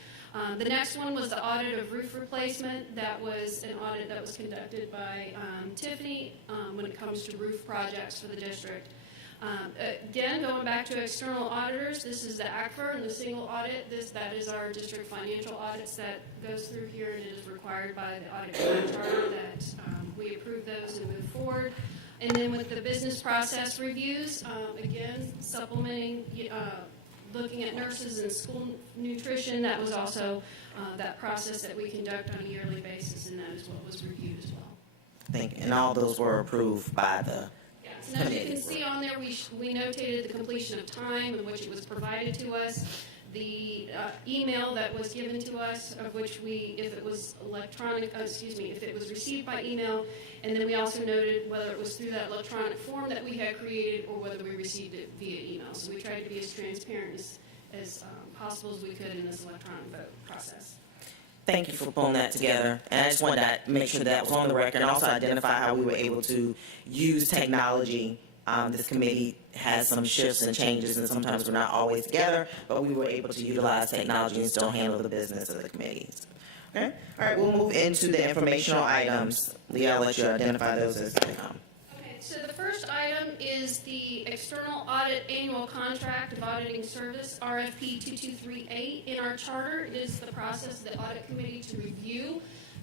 The next one was the audit of roof replacement. That was an audit that was conducted by Tiffany when it comes to roof projects for the district. Again, going back to external auditors, this is the ACFR and the single audit. That is our district financial audits that goes through here, and it is required by the audit committee charter that we approve those and move forward. And then with the business process reviews, again, supplementing, looking at nurses and school nutrition, that was also that process that we conduct on a yearly basis, and that is what was reviewed as well. Thank you. And all those were approved by the Yes, and as you can see on there, we notated the completion of time in which it was provided to us, the email that was given to us, of which if it was if it was received by email, and then we also noted whether it was through that electronic form that we had created or whether we received it via email. So we tried to be as transparent as possible as we could in this electronic vote process. Thank you for pulling that together. And I just wanted to make sure that was on the record and also identify how we were able to use technology. This committee has some shifts and changes, and sometimes we're not always together, but we were able to utilize technology and still handle the business of the committees. Okay? All right, we'll move into the informational items. Leah, I'll let you identify those as they come. Okay, so the first item is the External Audit Annual Contract of Auditing Service, RFP 2238. In our charter, it is the process of the audit committee to review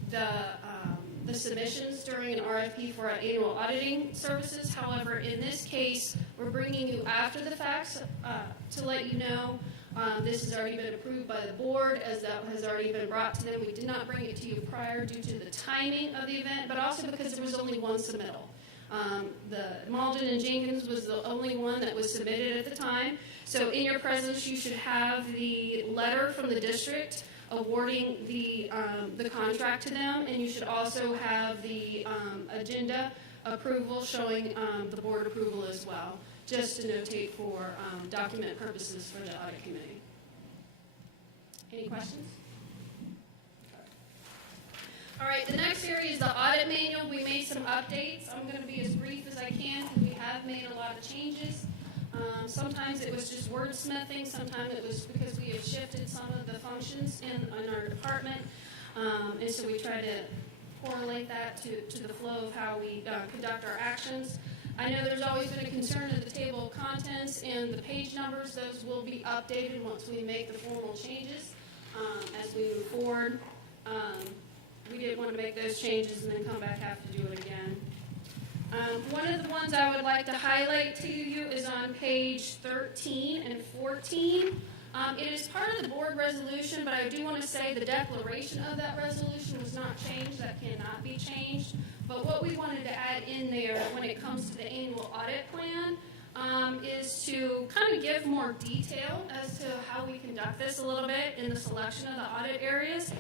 the submissions during an RFP for our annual auditing services. However, in this case, we're bringing you after the facts to let you know this has already been approved by the board, as that has already been brought to them. We did not bring it to you prior due to the timing of the event, but also because there was only one submittal. The Malden and Jenkins was the only one that was submitted at the time. So in your presence, you should have the letter from the district awarding the contract to them, and you should also have the agenda approval showing the board approval as well, just to notate for document purposes for the audit committee. Any questions? All right, the next area is the audit manual. We made some updates. I'm going to be as brief as I can because we have made a lot of changes. Sometimes it was just wordsmithing. Sometimes it was because we have shifted some of the functions in our department. And so we try to correlate that to the flow of how we conduct our actions. I know there's always been a concern of the table of contents and the page numbers. Those will be updated once we make the formal changes as we move forward. we didn't want to make those changes and then come back have to do it again. One of the ones I would like to highlight to you is on page 13 and 14. It is part of the board resolution, but I do want to say the declaration of that resolution was not changed. That cannot be changed. But what we wanted to add in there when it comes to the annual audit plan is to kind of give more detail as to how we conduct this a little bit in the selection of the audit areas.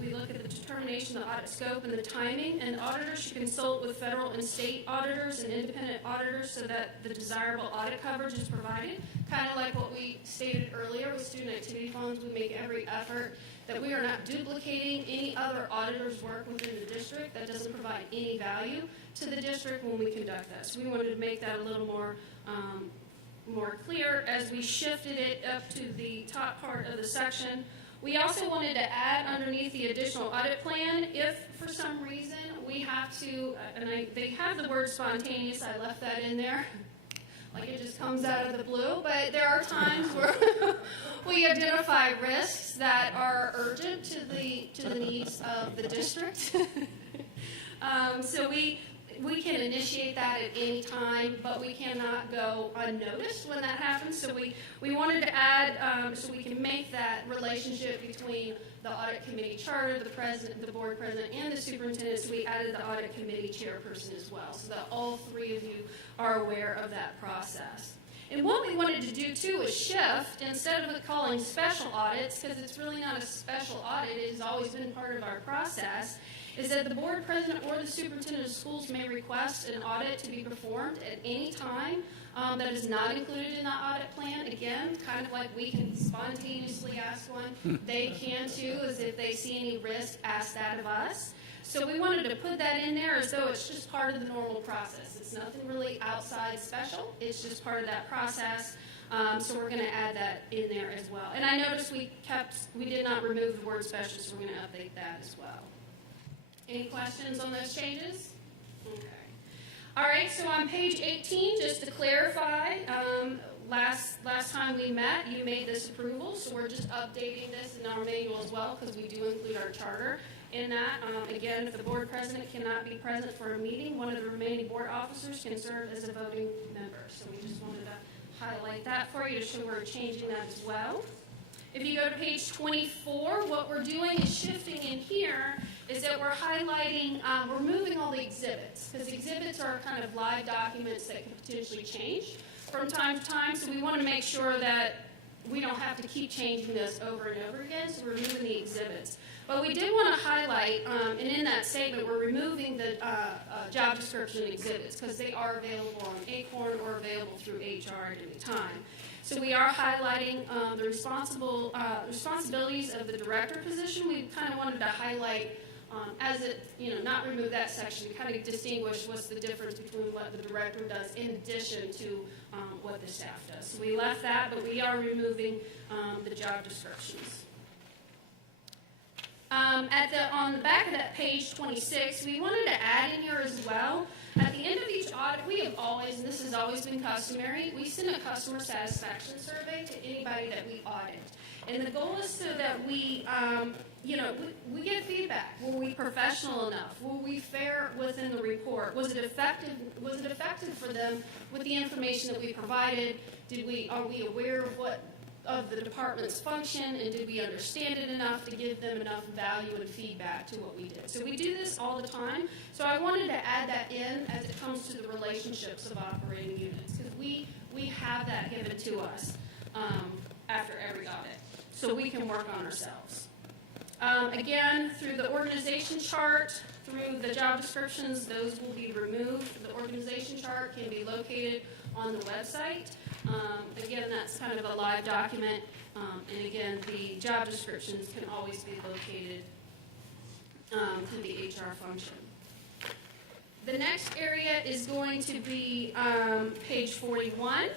We look at the determination of the audit scope and the timing, and auditors should consult with federal and state auditors and independent auditors so that the desirable audit coverage is provided. Kind of like what we stated earlier with student activity funds, we make every effort that we are not duplicating any other auditor's work within the district that doesn't provide any value to the district when we conduct this. We wanted to make that a little more clear as we shifted it up to the top part of the section. We also wanted to add underneath the additional audit plan, if for some reason we have to, they have the word spontaneous, I left that in there, like it just comes out of the blue, but there are times where we identify risks that are urgent to the needs of the district. So we can initiate that at any time, but we cannot go unnoticed when that happens. So we wanted to add, so we can make that relationship between the audit committee charter, the president, the board president, and the superintendent. So we added the audit committee chairperson as well, so that all three of you are aware of that process. And what we wanted to do too is shift, instead of it calling special audits, because it's really not a special audit, it has always been part of our process, is that the board president or the superintendent of schools may request an audit to be performed at any time that is not included in the audit plan. Again, kind of like we can spontaneously ask one, they can too, as if they see any risk, ask that of us. So we wanted to put that in there as though it's just part of the normal process. It's nothing really outside special, it's just part of that process. So we're going to add that in there as well. And I noticed we did not remove the word special, so we're going to update that as well. Any questions on those changes? Okay. All right, so on page 18, just to clarify, last time we met, you made this approval, so we're just updating this in our manual as well, because we do include our charter in that. Again, if the board president cannot be present for a meeting, one of the remaining board officers can serve as a voting member. So we just wanted to highlight that for you to show we're changing that as well. If you go to page 24, what we're doing is shifting in here is that we're highlighting, we're moving all the exhibits, because exhibits are kind of live documents that can potentially change from time to time, so we want to make sure that we don't have to keep changing this over and over again, so we're removing the exhibits. But we did want to highlight, and in that statement, we're removing the job description exhibits, because they are available on Acorn or available through HR at any time. So we are highlighting the responsibilities of the director position. We kind of wanted to highlight, as it, not remove that section, kind of distinguish what's the difference between what the director does in addition to what the staff does. So we left that, but we are removing the job descriptions. On the back of that page 26, we wanted to add in here as well, at the end of each audit, we have always, and this has always been customary, we send a customer satisfaction survey to anybody that we audit. And the goal is so that we get feedback. Were we professional enough? Were we fair within the report? Was it effective? Was it effective for them with the information that we provided? Are we aware of the department's function, and did we understand it enough to give them enough value and feedback to what we did? So we do this all the time. So I wanted to add that in as it comes to the relationships of operating units, because we have that given to us after every audit, so we can work on ourselves. Again, through the organization chart, through the job descriptions, those will be removed. The organization chart can be located on the website. Again, that's kind of a live document. And again, the job descriptions can always be located through the HR function. The next area is going to be page 41.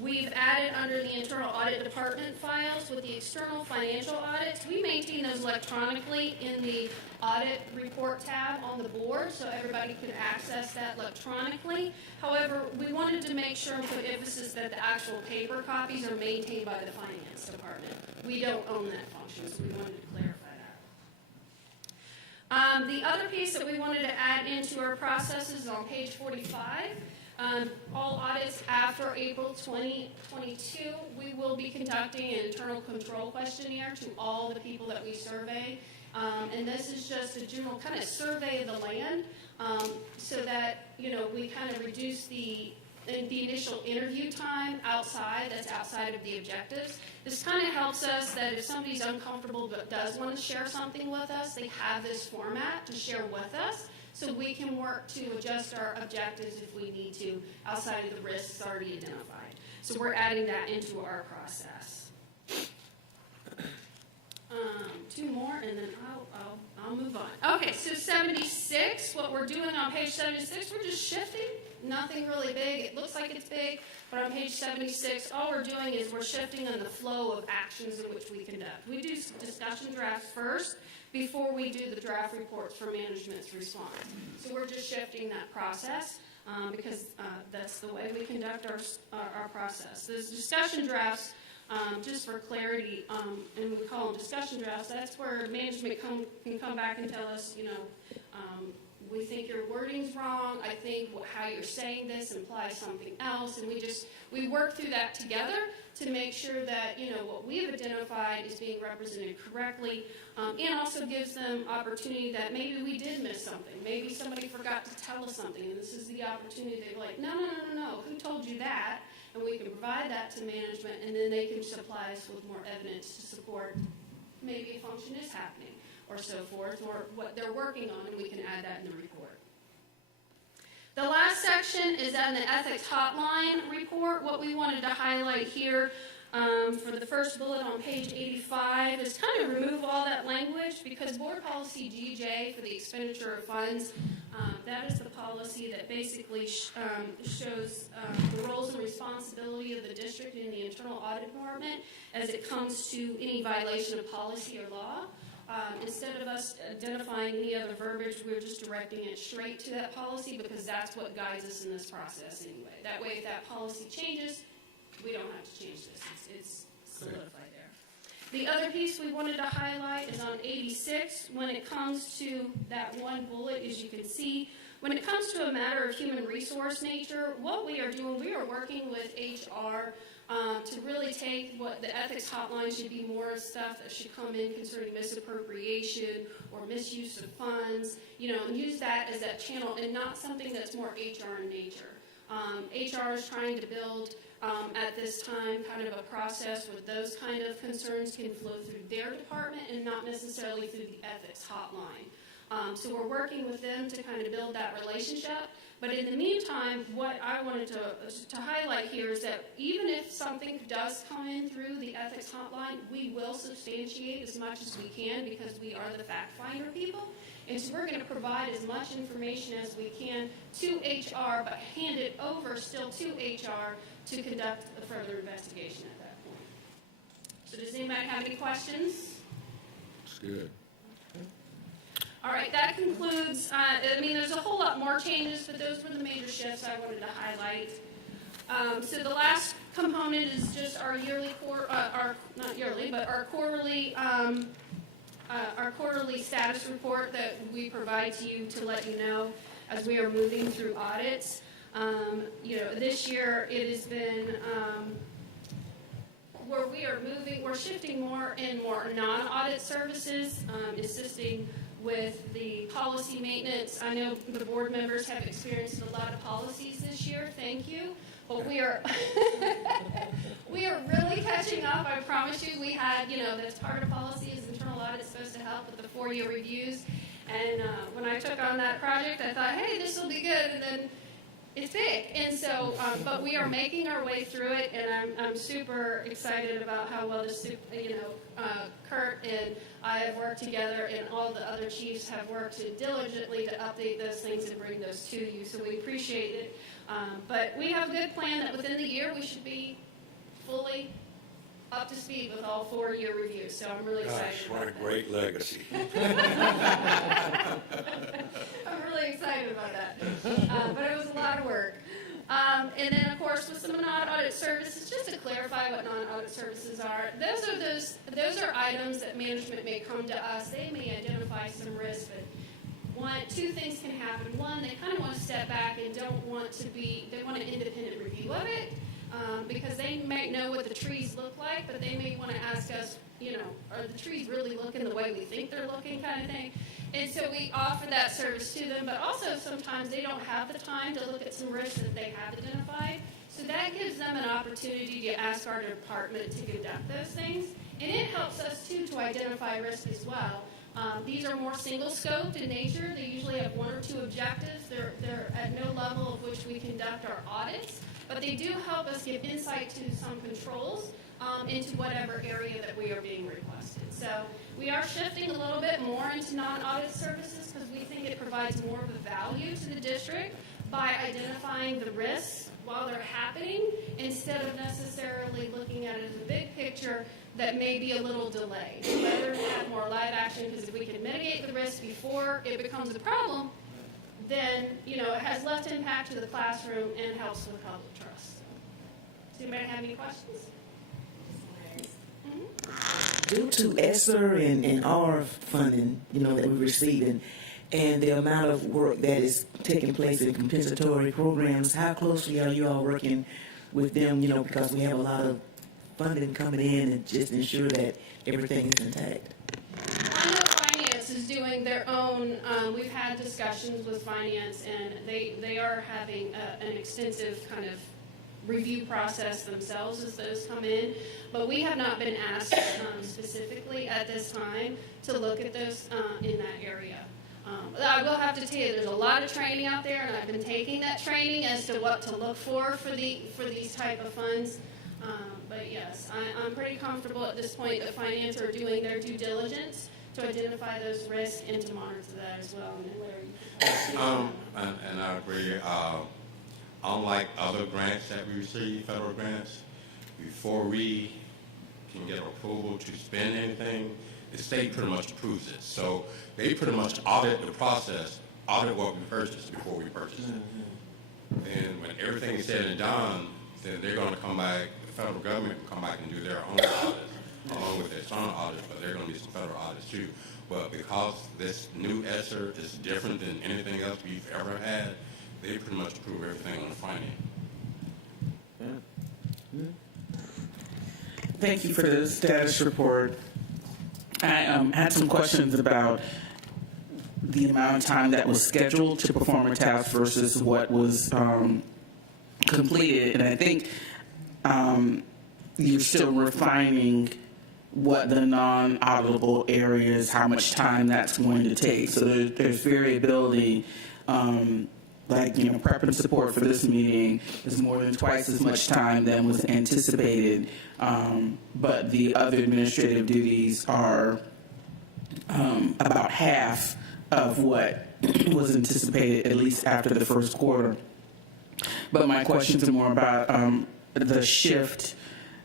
We've added under the internal audit department files with the external financial audits. We maintain those electronically in the audit report tab on the board, so everybody could access that electronically. However, we wanted to make sure and put emphasis that the actual paper copies are maintained by the finance department. We don't own that function, so we wanted to clarify The other piece that we wanted to add into our process is on page 45. All audits after April 2022, we will be conducting an internal control questionnaire to all the people that we survey. And this is just a general kind of survey of the land, so that, we kind of reduce the initial interview time that's outside of the objectives. This kind of helps us that if somebody's uncomfortable but does want to share something with us, they have this format to share with us, so we can work to adjust our objectives if we need to, outside of the risks already identified. So we're adding that into our process. Two more, and then I'll move on. Okay, so 76, what we're doing on page 76, we're just shifting. Nothing really big. It looks like it's big, but on page 76, all we're doing is we're shifting on the flow of actions in which we conduct. We do discussion drafts first before we do the draft reports for management's response. So we're just shifting that process because that's the way we conduct our process. Those discussion drafts, just for clarity, and we call them discussion drafts, that's where management can come back and tell us, we think your wording's wrong. I think how you're saying this implies something else. And we work through that together to make sure that, what we've identified is being represented correctly, and also gives them opportunity that maybe we did miss something. Maybe somebody forgot to tell us something, and this is the opportunity. They're like, no, who told you that? And we can provide that to management, and then they can supply us with more evidence to support maybe a function is happening, or so forth, or what they're working on, and we can add that in the report. The last section is on the ethics hotline report. What we wanted to highlight here for the first bullet on page 85 is kind of remove all that language, because board policy GJ for the expenditure of funds, that is the policy that basically shows the roles and responsibility of the district in the internal audit department as it comes to any violation of policy or law. Instead of us identifying any other verbiage, we're just directing it straight to that policy, because that's what guides us in this process anyway. That way, if that policy changes, we don't have to change this. It's solidified there. The other piece we wanted to highlight is on 86. When it comes to that one bullet, as you can see, when it comes to a matter of human resource nature, what we are doing, we are working with HR to really take what the ethics hotline should be more stuff that should come in concerning misappropriation or misuse of funds, and use that as that channel and not something that's more HR in nature. HR is trying to build at this time kind of a process where those kind of concerns can flow through their department and not necessarily through the ethics hotline. So we're working with them to kind of build that relationship. But in the meantime, what I wanted to highlight here is that even if something does come in through the ethics hotline, we will substantiate as much as we can, because we are the fact finder people. And so we're going to provide as much information as we can to HR, but hand it over still to HR to conduct a further investigation at that point. So does anybody have any questions? It's good. All right, that concludes, there's a whole lot more changes, but those were the major shifts I wanted to highlight. So the last component is just our yearly, not yearly, but our quarterly status report that we provide to you to let you know as we are moving through audits. This year it has been where we're shifting more and more non-audit services, assisting with the policy maintenance. I know the board members have experienced a lot of policies this year, thank you, but we are really catching up, I promise you. We had, that's part of policy is internal audit is supposed to help with the 4-year reviews, and when I took on that project, I thought, hey, this will be good, and then it's big, and so, but we are making our way through it, and I'm super excited about how well Kurt and I have worked together, and all the other chiefs have worked diligently to update those things and bring those to you, so we appreciate it. But we have a good plan that within the year we should be fully up to speed with all 4-year reviews, so I'm really excited about that. What a great legacy. I'm really excited about that. But it was a lot of work. And then, of course, with some non-audit services, just a clarify what non-audit services are, those are items that management may come to us. They may identify some risk, but two things can happen. One, they kind of want to step back and they want an independent review of it, because they might know what the trees look like, but they may want to ask us, are the trees really looking the way we think they're looking, kind of thing. And so we offer that service to them, but also sometimes they don't have the time to look at some risks that they have identified. So that gives them an opportunity to ask our department to conduct those things. And it helps us, too, to identify risk as well. These are more single-scoped in nature. They usually have one or two objectives. They're at no level of which we conduct our audits, but they do help us give insight to some controls into whatever area that we are being requested. So we are shifting a little bit more into non-audit services because we think it provides more of a value to the district by identifying the risks while they're happening instead of necessarily looking at it as a big picture that may be a little delayed. Rather than have more live action, because if we can mitigate the risk before it becomes a problem, then it has less impact to the classroom and helps with public trust. Does anybody have any questions? Due to ESSER and R funding, that we're receiving, and the amount of work that is taking place in compensatory programs, how closely are you all working with them, because we have a lot of funding coming in and just ensure that everything is intact? I know finance is doing their own, we've had discussions with finance, and they are having an extensive kind of review process themselves as those come in, but we have not been asked specifically at this time to look at those in that area. I will have to tell you, there's a lot of training out there, and I've been taking that training as to what to look for these type of funds. But yes, I'm pretty comfortable at this point that finance are doing their due diligence to identify those risks and to monitor that as well. And I agree. Unlike other grants that we receive, federal grants, before we can get approval to spend anything, the state pretty much approves it. So they pretty much audit the process, audit what we purchased before we purchase it. And when everything is said and done, then they're going to come back, the federal government will come back and do their own audits, along with their external audits, but there are going to be some federal audits too. But because this new ESSER is different than anything else we've ever had, they pretty much approve everything on the front end. Thank you for the status report. I had some questions about the amount of time that was scheduled to perform a task versus what was completed. And I think you're still refining what the non-auditable areas, how much time that's going to take. So there's variability. Prep and support for this meeting is more than twice as much time than was anticipated, but the other administrative duties are about half of what was anticipated, at least after the first quarter. But my questions are more about the shift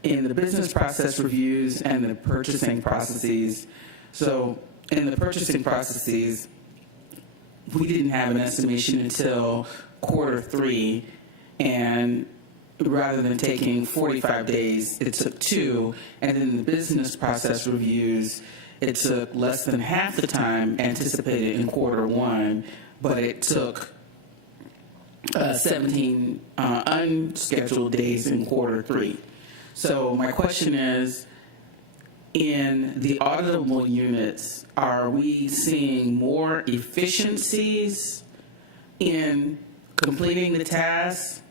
in the business process reviews and the purchasing processes. So in the purchasing processes, we didn't have an estimation until quarter 3, and rather than taking 45 days, it took 2, and then the business process reviews, it took less than half the time anticipated in quarter 1, but it took 17 unscheduled days in quarter 3. So my question is, in the auditable units, are we seeing more efficiencies in completing the tasks?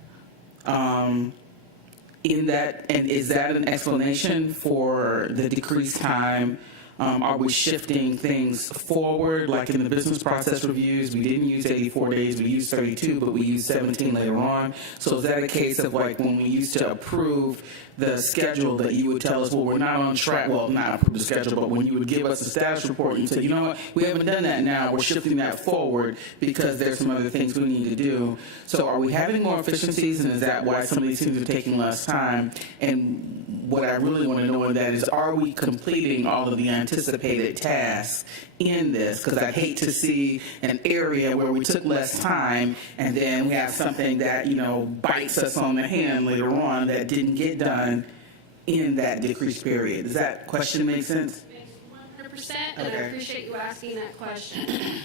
In that, and is that an explanation for the decreased time? Are we shifting things forward, like in the business process reviews? We didn't use 84 days, we used 32, but we used 17 later on. So is that a case of like when we used to approve the schedule that you would tell us, well, we're not on track, well, not approve the schedule, but when you would give us a status report and say, you know what, we haven't done that now, we're shifting that forward because there's some other things we need to do. So are we having more efficiencies, and is that why some of these things are taking less time? And what I really want to know in that is, are we completing all of the anticipated tasks in this? Because I'd hate to see an area where we took less time and then we have something that, bites us on the hand later on that didn't get done in that decreased period. Does that question make sense? 100%, and I appreciate you asking that question.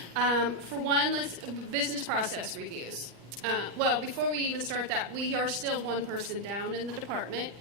For one, business process reviews. Well, before we even start that, we are still one person down in the department,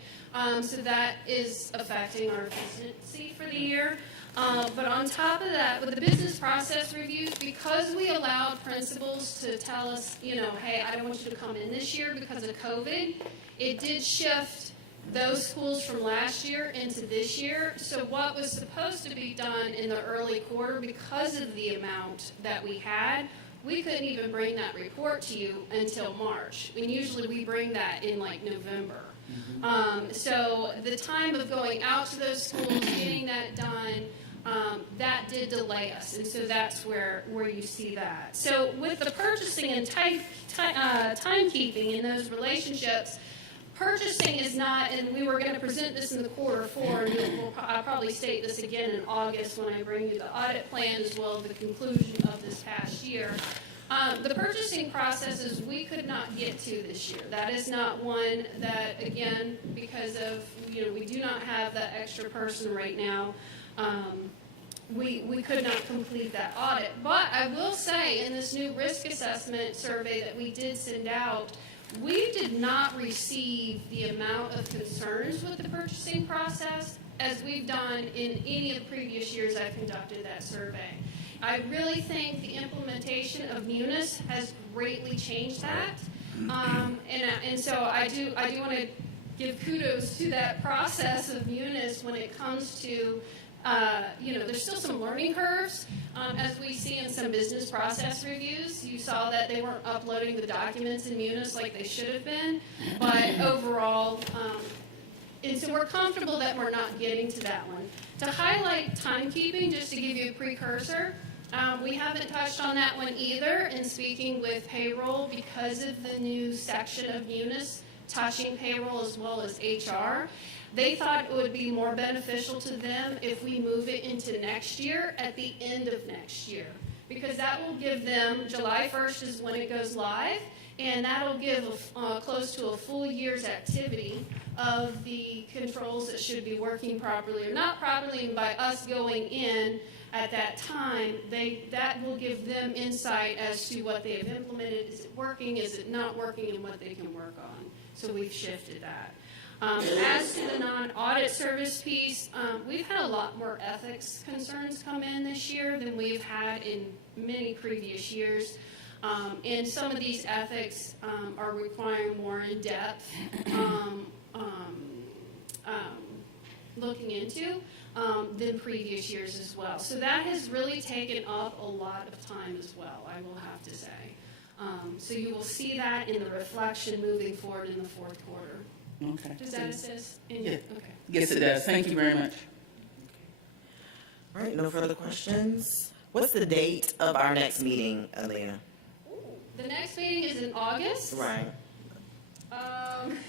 so that is affecting our efficiency for the year. But on top of that, with the business process reviews, because we allowed principals to tell us, hey, I don't want you to come in this year because of COVID, it did shift those schools from last year into this year. So what was supposed to be done in the early quarter, because of the amount that we had, we couldn't even bring that report to you until March. And usually we bring that in like November. So the time of going out to those schools, getting that done, that did delay us. And so that's where you see that. So with the purchasing and timekeeping in those relationships, purchasing is not, and we were going to present this in the quarter 4, and I'll probably state this again in August when I bring you the audit plan as well as the conclusion of this past year. The purchasing processes we could not get to this year. That is not one that, again, because of, we do not have that extra person right now. We could not complete that audit. But I will say, in this new risk assessment survey that we did send out, we did not receive the amount of concerns with the purchasing process as we've done in any of the previous years I've conducted that survey. I really think the implementation of Munis has greatly changed that. And so I do want to give kudos to that process of Munis when it comes to there's still some learning curves, as we see in some business process reviews. You saw that they weren't uploading the documents in Munis like they should have been, but overall, and so we're comfortable that we're not getting to that one. To highlight timekeeping, just to give you a precursor, we haven't touched on that one either in speaking with payroll because of the new section of Munis touching payroll as well as HR. They thought it would be more beneficial to them if we move it into next year at the end of next year, because that will give them, July 1st is when it goes live, and that'll give close to a full year's activity of the controls that should be working properly or not properly, and by us going in at that time, that will give them insight as to what they have implemented. Is it working? Is it not working? And what they can work on. So we've shifted that. As to the non-audit service piece, we've had a lot more ethics concerns come in this year than we've had in many previous years. And some of these ethics are requiring more in-depth looking into than previous years as well. So that has really taken up a lot of time as well, I will have to say. So you will see that in the reflection moving forward in the fourth quarter. Okay. Does that assist? Yeah. Okay. Yes, it does. Thank you very much. All right, no further questions. What's the date of our next meeting, Alina? The next meeting is in August. Right.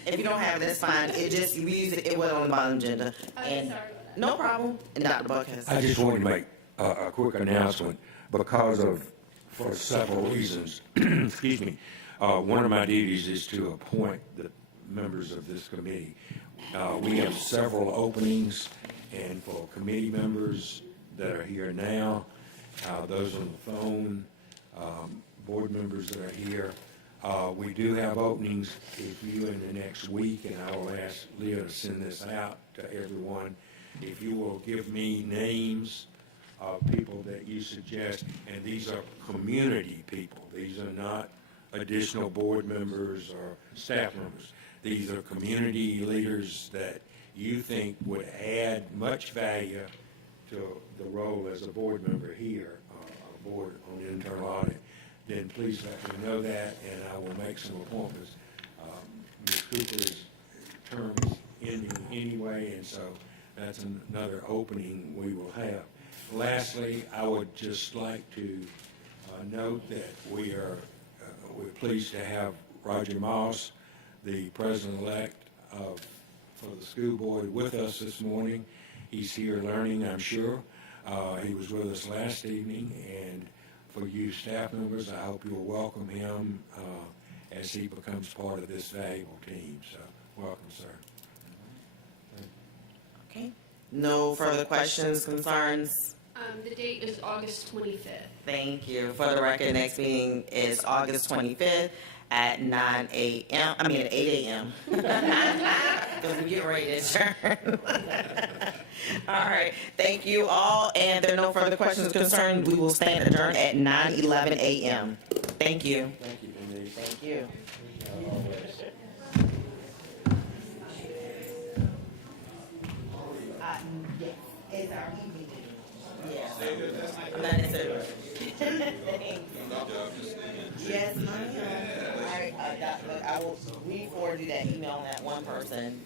If you don't have it, that's fine. It just, we use it went on the bottom agenda. Okay, sorry about that. No problem. And Dr. Buck has. I just wanted to make a quick announcement because for several reasons, excuse me, one of my duties is to appoint the members of this committee. We have several openings, and for committee members that are here now, those on the phone, board members that are here, we do have openings. If you in the next week, and I will ask Leah to send this out to everyone, if you will give me names of people that you suggest, and these are community people. These are not additional board members or staff members. These are community leaders that you think would add much value to the role as a board member here, a board on internal audit. Then please let me know that, and I will make some appointments. Ms. Cooper's term is ending anyway, and so that's another opening we will have. Lastly, I would just like to note that we're pleased to have Roger Moss, the president-elect of for the school board with us this morning. He's here learning, I'm sure. He was with us last evening, and for you staff members, I hope you'll welcome him as he becomes part of this valuable team. So, welcome, sir. Okay. No further questions, concerns? The date is August 25th. Thank you. For the record, next meeting is August 25th at 9 a.m., I mean at 8 a.m. Because we get ready to adjourn. All right. Thank you all. And there are no further questions or concerns. We will stand adjourned at 9:11 a.m. Thank you. Thank you, Denise. Thank you. Yes, it's our evening. Yes. I'm not necessarily. Yes, I am. All right, I will re-forward you that email on that one person